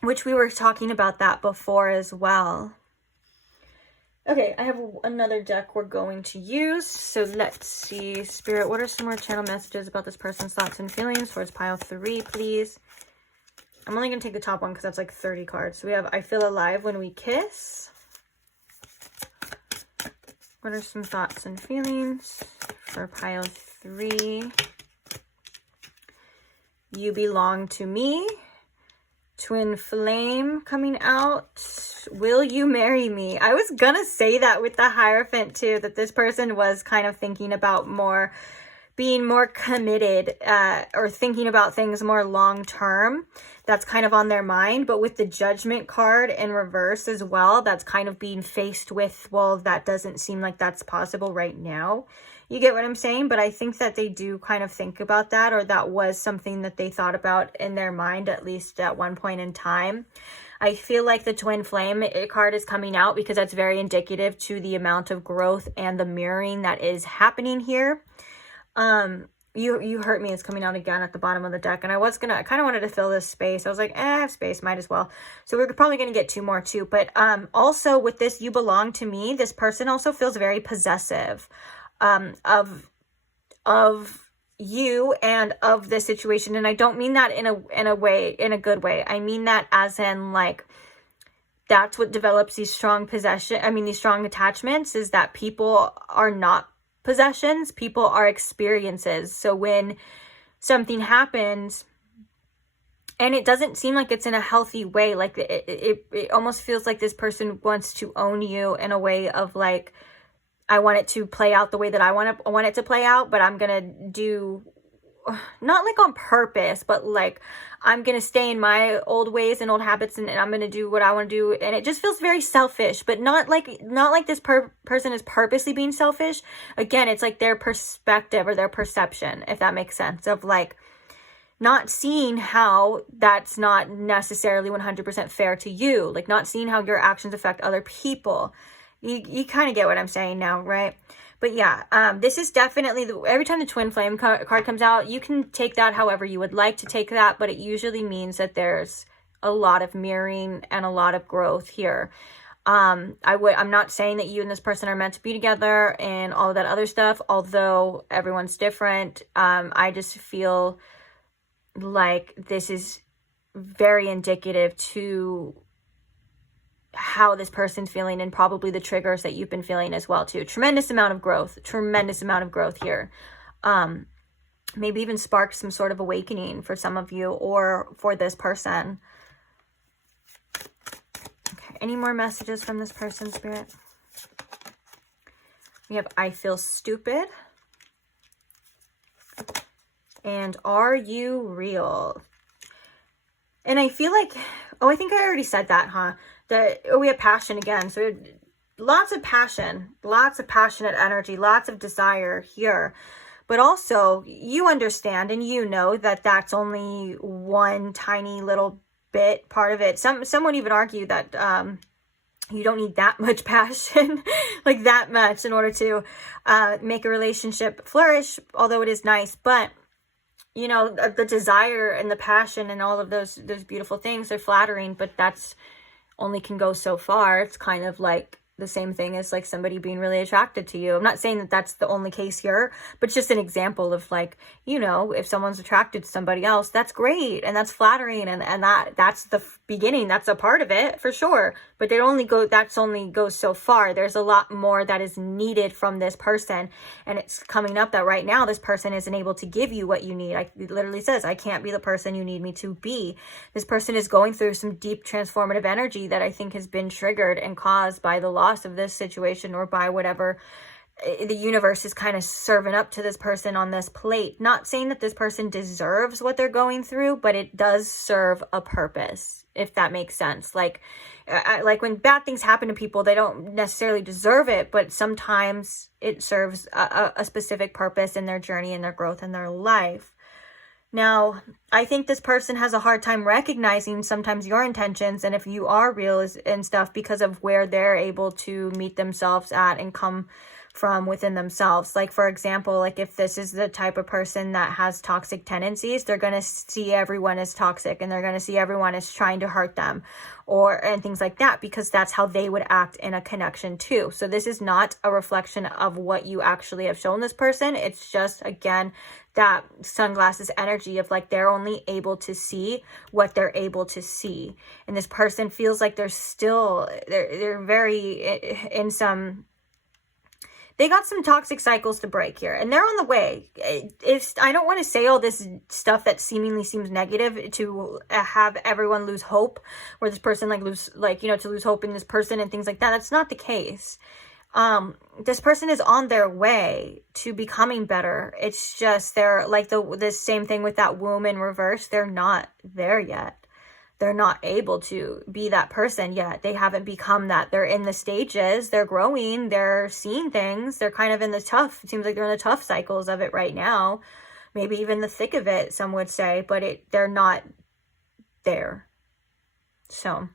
which we were talking about that before as well. Okay, I have another deck we're going to use. So let's see. Spirit, what are some more channel messages about this person's thoughts and feelings towards pile 3, please? I'm only going to take the top one because that's like 30 cards. So we have, I feel alive when we kiss. What are some thoughts and feelings for pile 3? You belong to me. Twin flame coming out. Will you marry me? I was gonna say that with the Hierophant too, that this person was kind of thinking about being more committed, or thinking about things more long term. That's kind of on their mind. But with the Judgment card in reverse as well, that's kind of being faced with, well, that doesn't seem like that's possible right now. You get what I'm saying? But I think that they do kind of think about that, or that was something that they thought about in their mind, at least at one point in time. I feel like the Twin Flame card is coming out because that's very indicative to the amount of growth and the mirroring that is happening here. you hurt me is coming out again at the bottom of the deck. And I kind of wanted to fill this space. I was like, I have space, might as well. So we're probably going to get 2 more too. But also with this, you belong to me, this person also feels very possessive of you and of this situation. And I don't mean that in a good way. I mean that as in like, that's what develops these strong these strong attachments, is that people are not possessions, people are experiences. So when something happens and it doesn't seem like it's in a healthy way, like it almost feels like this person wants to own you in a way of like, I want it to play out the way that I want it to play out, but I'm gonna do, not like on purpose, but like I'm gonna stay in my old ways and old habits, and I'm gonna do what I want to do. And it just feels very selfish, but not like this person is purposely being selfish. Again, it's like their perspective or their perception, if that makes sense, of like not seeing how that's not necessarily 100% fair to you, like not seeing how your actions affect other people. You kind of get what I'm saying now, right? But yeah, this is definitely, every time the twin flame card comes out, you can take that however you would like to take that, but it usually means that there's a lot of mirroring and a lot of growth here. I'm not saying that you and this person are meant to be together and all of that other stuff, although everyone's different. I just feel like this is very indicative to how this person's feeling, and probably the triggers that you've been feeling as well too. Tremendous amount of growth here. Maybe even sparked some sort of awakening for some of you or for this person. Okay, any more messages from this person, Spirit? We have I feel stupid and are you real? And I feel like, I think I already said that, huh? We have passion again. So lots of passion, lots of passionate energy, lots of desire here. But also you understand and you know that that's only one tiny little bit part of it. Some would even argue that you don't need that much passion, like that much, in order to make a relationship flourish, although it is nice. But you know, the desire and the passion and all of those beautiful things are flattering, but that's only can go so far. It's kind of like the same thing as like somebody being really attracted to you. I'm not saying that that's the only case here, but it's just an example of like, you know, if someone's attracted to somebody else, that's great and that's flattering, and that's the beginning. That's a part of it for sure, but that's only goes so far. There's a lot more that is needed from this person, and it's coming up that right now this person isn't able to give you what you need. It literally says, I can't be the person you need me to be. This person is going through some deep transformative energy that I think has been triggered and caused by the loss of this situation, or by whatever the universe is kind of serving up to this person on this plate. Not saying that this person deserves what they're going through, but it does serve a purpose, if that makes sense. Like when bad things happen to people, they don't necessarily deserve it, but sometimes it serves a specific purpose in their journey and their growth in their life. Now, I think this person has a hard time recognizing sometimes your intentions and if you are real and stuff, because of where they're able to meet themselves at and come from within themselves. Like, for example, like if this is the type of person that has toxic tendencies, they're going to see everyone as toxic and they're going to see everyone as trying to hurt them and things like that, because that's how they would act in a connection too. So this is not a reflection of what you actually have shown this person. It's just, again, that sunglasses energy of like they're only able to see what they're able to see. And this person feels like they're very in some, they got some toxic cycles to break here, and they're on the way. I don't want to say all this stuff that seemingly seems negative to have everyone lose hope, or this person to lose hope in this person and things like that. That's not the case. This person is on their way to becoming better. It's just they're like the same thing with that womb in reverse. They're not there yet. They're not able to be that person yet. They haven't become that. They're in the stages. They're growing. They're seeing things. They're kind of in the tough. It seems like they're in the tough cycles of it right now. Maybe even the thick of it, some would say. But they're not there. So,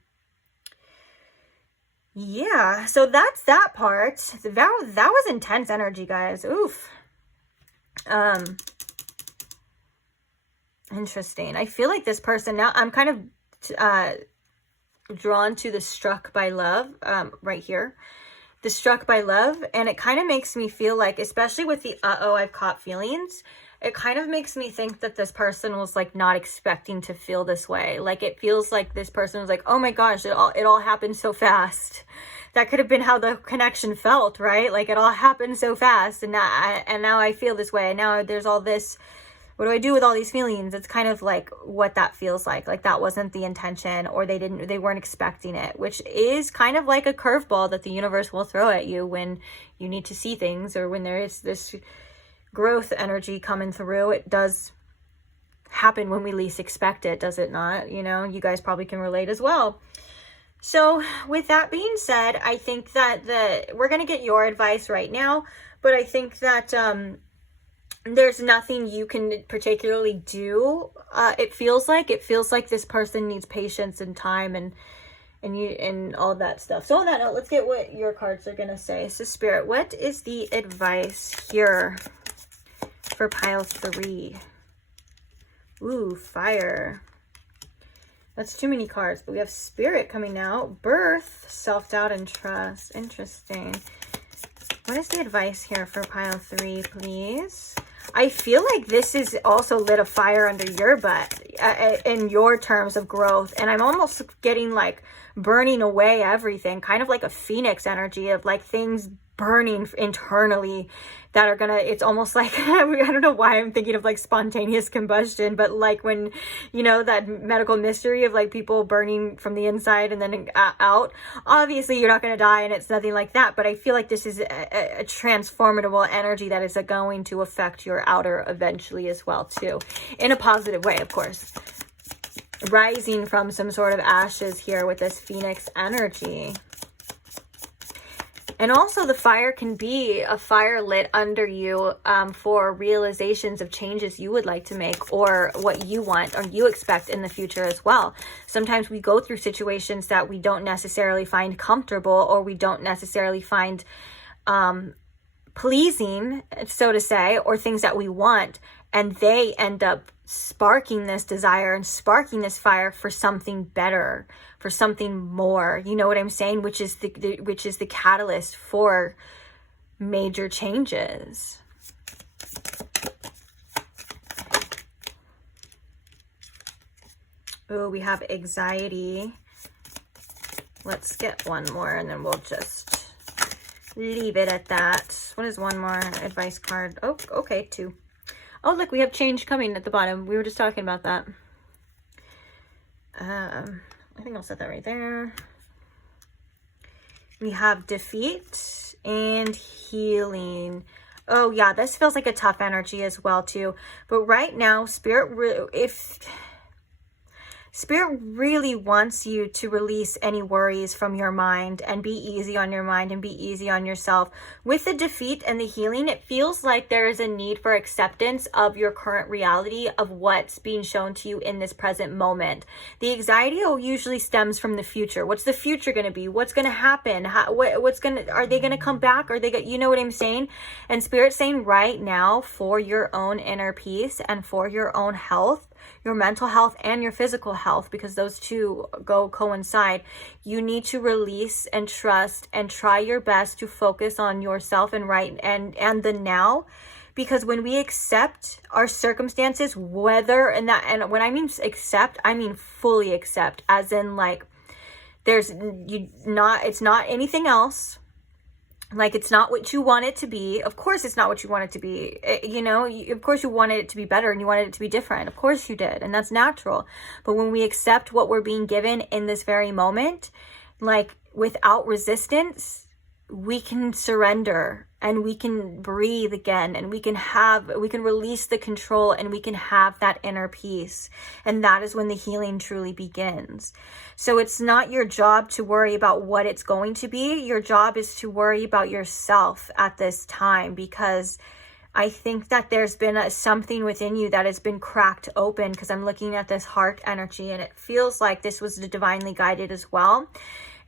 yeah. So that's that part. That was intense energy, guys. Oof. Interesting. I feel like this person now, I'm kind of drawn to the struck by love right here. The struck by love. And it kind of makes me feel like, especially with the I've caught feelings, it kind of makes me think that this person was like not expecting to feel this way. Like it feels like this person was like, oh my gosh, it all happened so fast. That could have been how the connection felt, right? Like it all happened so fast, and now I feel this way. And now there's all this. What do I do with all these feelings? It's kind of like what that feels like. Like that wasn't the intention, or they weren't expecting it, which is kind of like a curveball that the universe will throw at you when you need to see things, or when there is this growth energy coming through. It does happen when we least expect it, does it not? You know, you guys probably can relate as well. So with that being said, I think that we're going to get your advice right now, but I think that there's nothing you can particularly do. It feels like this person needs patience and time and all that stuff. So on that note, let's get what your cards are going to say. So Spirit, what is the advice here for pile 3? Ooh, fire. That's too many cards, but we have Spirit coming out. Birth, self-doubt, and trust. Interesting. What is the advice here for pile 3, please? I feel like this is also lit a fire under your butt in your terms of growth. And I'm almost getting like burning away everything, kind of like a phoenix energy of like things burning internally that are gonna, it's almost like, I don't know why I'm thinking of like spontaneous combustion, but like when, you know, that medical mystery of like people burning from the inside and then out. Obviously you're not gonna die and it's nothing like that, but I feel like this is a transformative energy that is going to affect your outer eventually as well too, in a positive way, of course. Rising from some sort of ashes here with this phoenix energy. And also the fire can be a fire lit under you for realizations of changes you would like to make, or what you want or you expect in the future as well. Sometimes we go through situations that we don't necessarily find comfortable, or we don't necessarily find pleasing, so to say, or things that we want. And they end up sparking this desire and sparking this fire for something better, for something more. You know what I'm saying? Which is the catalyst for major changes. Oh, we have anxiety. Let's get one more and then we'll just leave it at that. What is one more advice card? Oh, okay, 2. Oh, look, we have change coming at the bottom. We were just talking about that. I think I'll set that right there. We have defeat and healing. Oh, yeah, this feels like a tough energy as well, too. But right now, Spirit really wants you to release any worries from your mind and be easy on your mind and be easy on yourself. With the defeat and the healing, it feels like there is a need for acceptance of your current reality, of what's being shown to you in this present moment. The anxiety usually stems from the future. What's the future going to be? What's going to happen? Are they going to come back? You know what I'm saying? And Spirit's saying right now, for your own inner peace and for your own health, your mental health and your physical health, because those two coincide, you need to release and trust and try your best to focus on yourself and the now. Because when we accept our circumstances, and when I mean accept, I mean fully accept, as in like it's not anything else. Like, it's not what you want it to be. Of course it's not what you want it to be. Of course you wanted it to be better and you wanted it to be different. Of course you did. And that's natural. But when we accept what we're being given in this very moment, like without resistance, we can surrender and we can breathe again, and we can release the control, and we can have that inner peace. And that is when the healing truly begins. So it's not your job to worry about what it's going to be. Your job is to worry about yourself at this time, because I think that there's been something within you that has been cracked open, because I'm looking at this heart energy and it feels like this was divinely guided as well.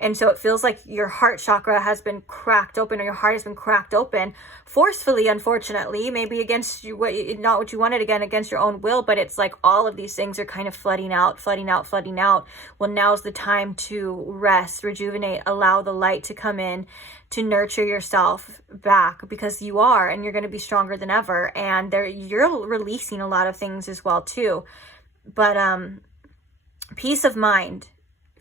And so it feels like your heart chakra has been cracked open, or your heart has been cracked open forcefully, unfortunately, maybe against you, not what you wanted, again, against your own will. But it's like all of these things are kind of flooding out. Well, now's the time to rest, rejuvenate, allow the light to come in, to nurture yourself back, because you are, and you're going to be stronger than ever. And you're releasing a lot of things as well too. But peace of mind,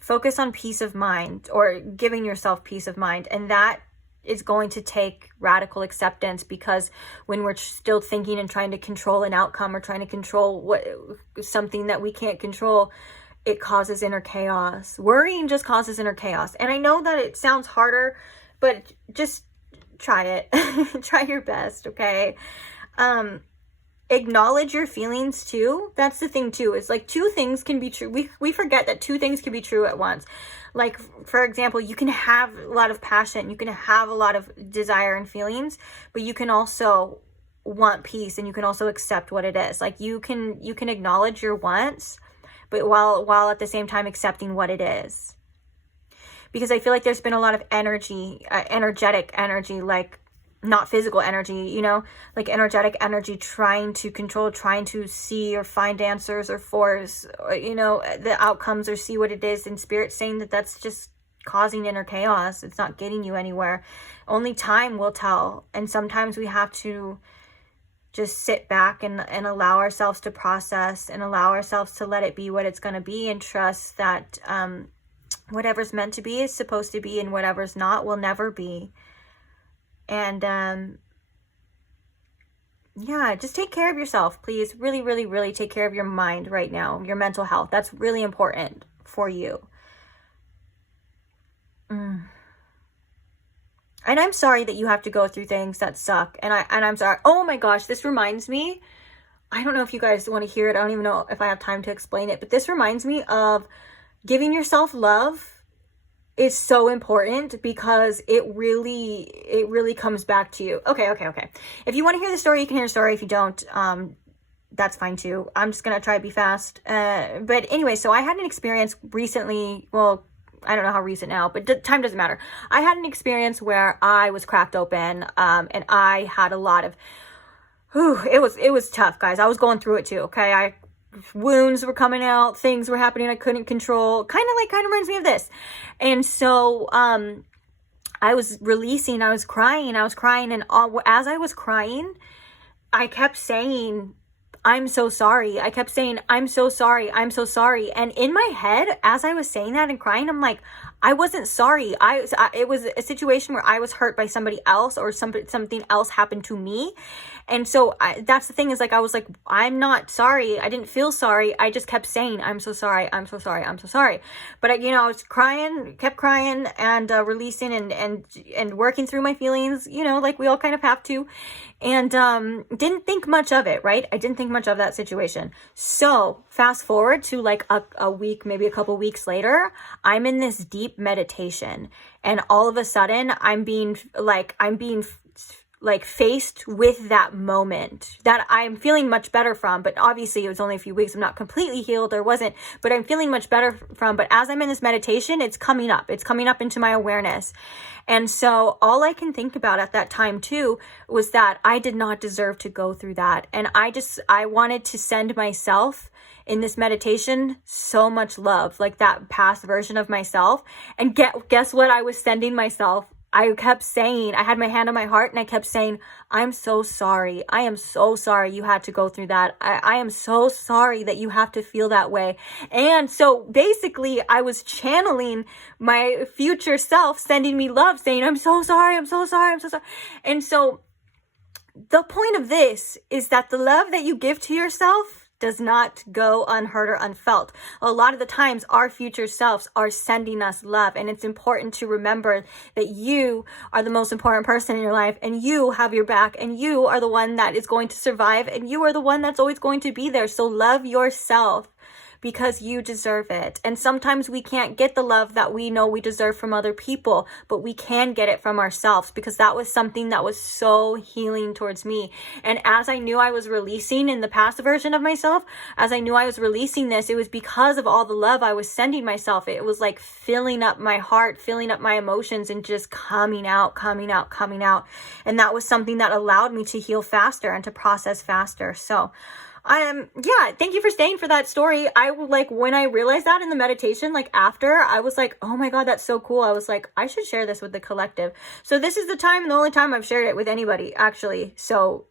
focus on peace of mind, or giving yourself peace of mind. And that is going to take radical acceptance, because when we're still thinking and trying to control an outcome, or trying to control something that we can't control, it causes inner chaos. Worrying just causes inner chaos. And I know that it sounds harder, but just try it. Try your best, okay? Acknowledge your feelings too. That's the thing too. It's like two things can be true. We forget that two things can be true at once. Like, for example, you can have a lot of passion, you can have a lot of desire and feelings, but you can also want peace, and you can also accept what it is. Like, you can acknowledge your wants, but while at the same time accepting what it is. Because I feel like there's been a lot of energetic energy, like not physical energy, you know, like energetic energy, trying to control, trying to see or find answers or force, you know, the outcomes, or see what it is in spirit, saying that that's just causing inner chaos. It's not getting you anywhere. Only time will tell. And sometimes we have to just sit back and allow ourselves to process, and allow ourselves to let it be what it's going to be, and trust that whatever's meant to be is supposed to be, and whatever's not will never be. And yeah, just take care of yourself, please. Really, really, really take care of your mind right now, your mental health. That's really important for you. And I'm sorry that you have to go through things that suck. And I'm sorry. Oh my gosh, this reminds me. I don't know if you guys want to hear it. I don't even know if I have time to explain it. But this reminds me of giving yourself love is so important, because it really comes back to you. Okay. If you want to hear the story, you can hear the story. If you don't, that's fine too. I'm just going to try to be fast. But anyway, so I had an experience recently. Well, I don't know how recent now, but time doesn't matter. I had an experience where I was cracked open, and I had a lot of, it was tough, guys. I was going through it too. Okay. Wounds were coming out, things were happening I couldn't control, kind of reminds me of this. And so I was releasing, I was crying, and as I was crying, I kept saying, I'm so sorry. I kept saying, I'm so sorry. And in my head, as I was saying that and crying, I'm like, I wasn't sorry. It was a situation where I was hurt by somebody else, or something else happened to me. And so that's the thing, is like, I was like, I'm not sorry. I didn't feel sorry. I just kept saying, I'm so sorry. But I was crying, kept crying, and releasing and working through my feelings, like we all kind of have to. And didn't think much of it, right? I didn't think much of that situation. So fast forward to like a week, maybe a couple weeks later, I'm in this deep meditation, and all of a sudden I'm being faced with that moment that I'm feeling much better from. But obviously it was only a few weeks. I'm not completely healed, or wasn't, but I'm feeling much better from. But as I'm in this meditation, it's coming up into my awareness. And so all I can think about at that time too was that I did not deserve to go through that. And I wanted to send myself in this meditation so much love, like that past version of myself. And guess what I was sending myself? I kept saying, I had my hand on my heart, and I kept saying, I'm so sorry. I am so sorry you had to go through that. I am so sorry that you have to feel that way. And so basically I was channeling my future self, sending me love, saying, I'm so sorry. And so the point of this is that the love that you give to yourself does not go unheard or unfelt. A lot of the times our future selves are sending us love, and it's important to remember that you are the most important person in your life, and you have your back, and you are the one that is going to survive, and you are the one that's always going to be there. So love yourself. because you deserve it. And sometimes we can't get the love that we know we deserve from other people, but we can get it from ourselves, because that was something that was so healing towards me. And as I knew I was releasing in the past version of myself, as I knew I was releasing this, it was because of all the love I was sending myself. It was like filling up my heart, filling up my emotions, and just coming out, coming out, coming out. And that was something that allowed me to heal faster and to process faster. So yeah, thank you for staying for that story. I like, when I realized that in the meditation, like after, I was like, oh my God, that's so cool. I was like, I should share this with the collective. So this is the time, and the only time I've shared it with anybody, actually. So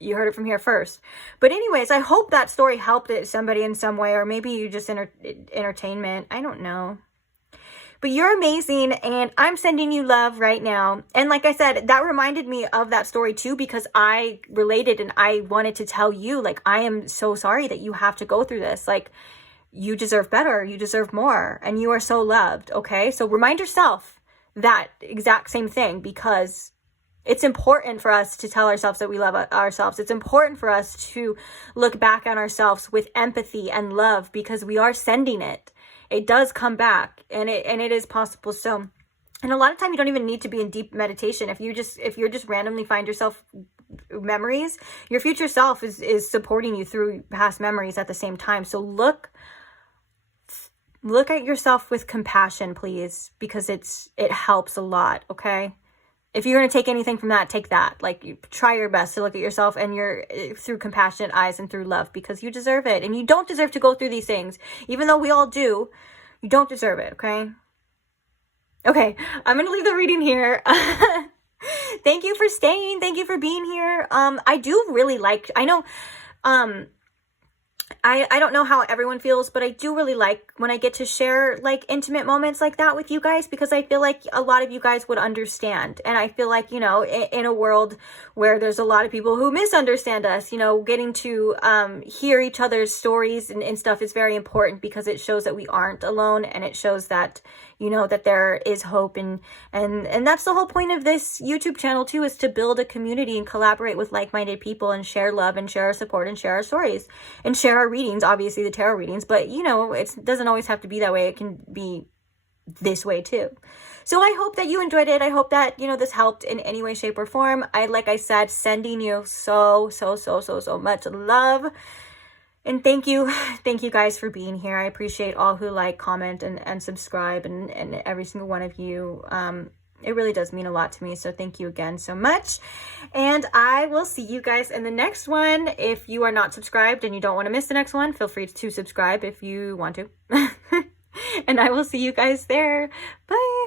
you heard it from here first. But anyways, I hope that story helped somebody in some way, or maybe you just entertainment. I don't know. But you're amazing, and I'm sending you love right now. And like I said, that reminded me of that story too, because I related and I wanted to tell you, like, I am so sorry that you have to go through this. Like, you deserve better, you deserve more, and you are so loved, okay? So remind yourself that exact same thing, because it's important for us to tell ourselves that we love ourselves. It's important for us to look back on ourselves with empathy and love, because we are sending it. It does come back, and it is possible. So, and a lot of time you don't even need to be in deep meditation. If you're just randomly find yourself memories, your future self is supporting you through past memories at the same time. So look at yourself with compassion, please, because it helps a lot. Okay. If you're going to take anything from that, take that. Like, you try your best to look at yourself and through compassionate eyes and through love, because you deserve it. And you don't deserve to go through these things. Even though we all do, you don't deserve it, okay? Okay, I'm going to leave the reading here. Thank you for staying. Thank you for being here. I do really like, I know, I don't know how everyone feels, but I do really like when I get to share like intimate moments like that with you guys, because I feel like a lot of you guys would understand. And I feel like, you know, in a world where there's a lot of people who misunderstand us, you know, getting to hear each other's stories and stuff is very important, because it shows that we aren't alone, and it shows that, you know, that there is hope. And that's the whole point of this YouTube channel too, is to build a community and collaborate with like-minded people and share love and share our support and share our stories and share our readings, obviously the tarot readings, but you know, it doesn't always have to be that way. It can be this way too. So I hope that you enjoyed it. I hope that, you know, this helped in any way, shape, or form. Like I said, sending you so much love. And thank you guys for being here. I appreciate all who like, comment, and subscribe, and every single one of you. It really does mean a lot to me. So thank you again so much. And I will see you guys in the next one. If you are not subscribed and you don't want to miss the next one, feel free to subscribe if you want to. And I will see you guys there. Bye.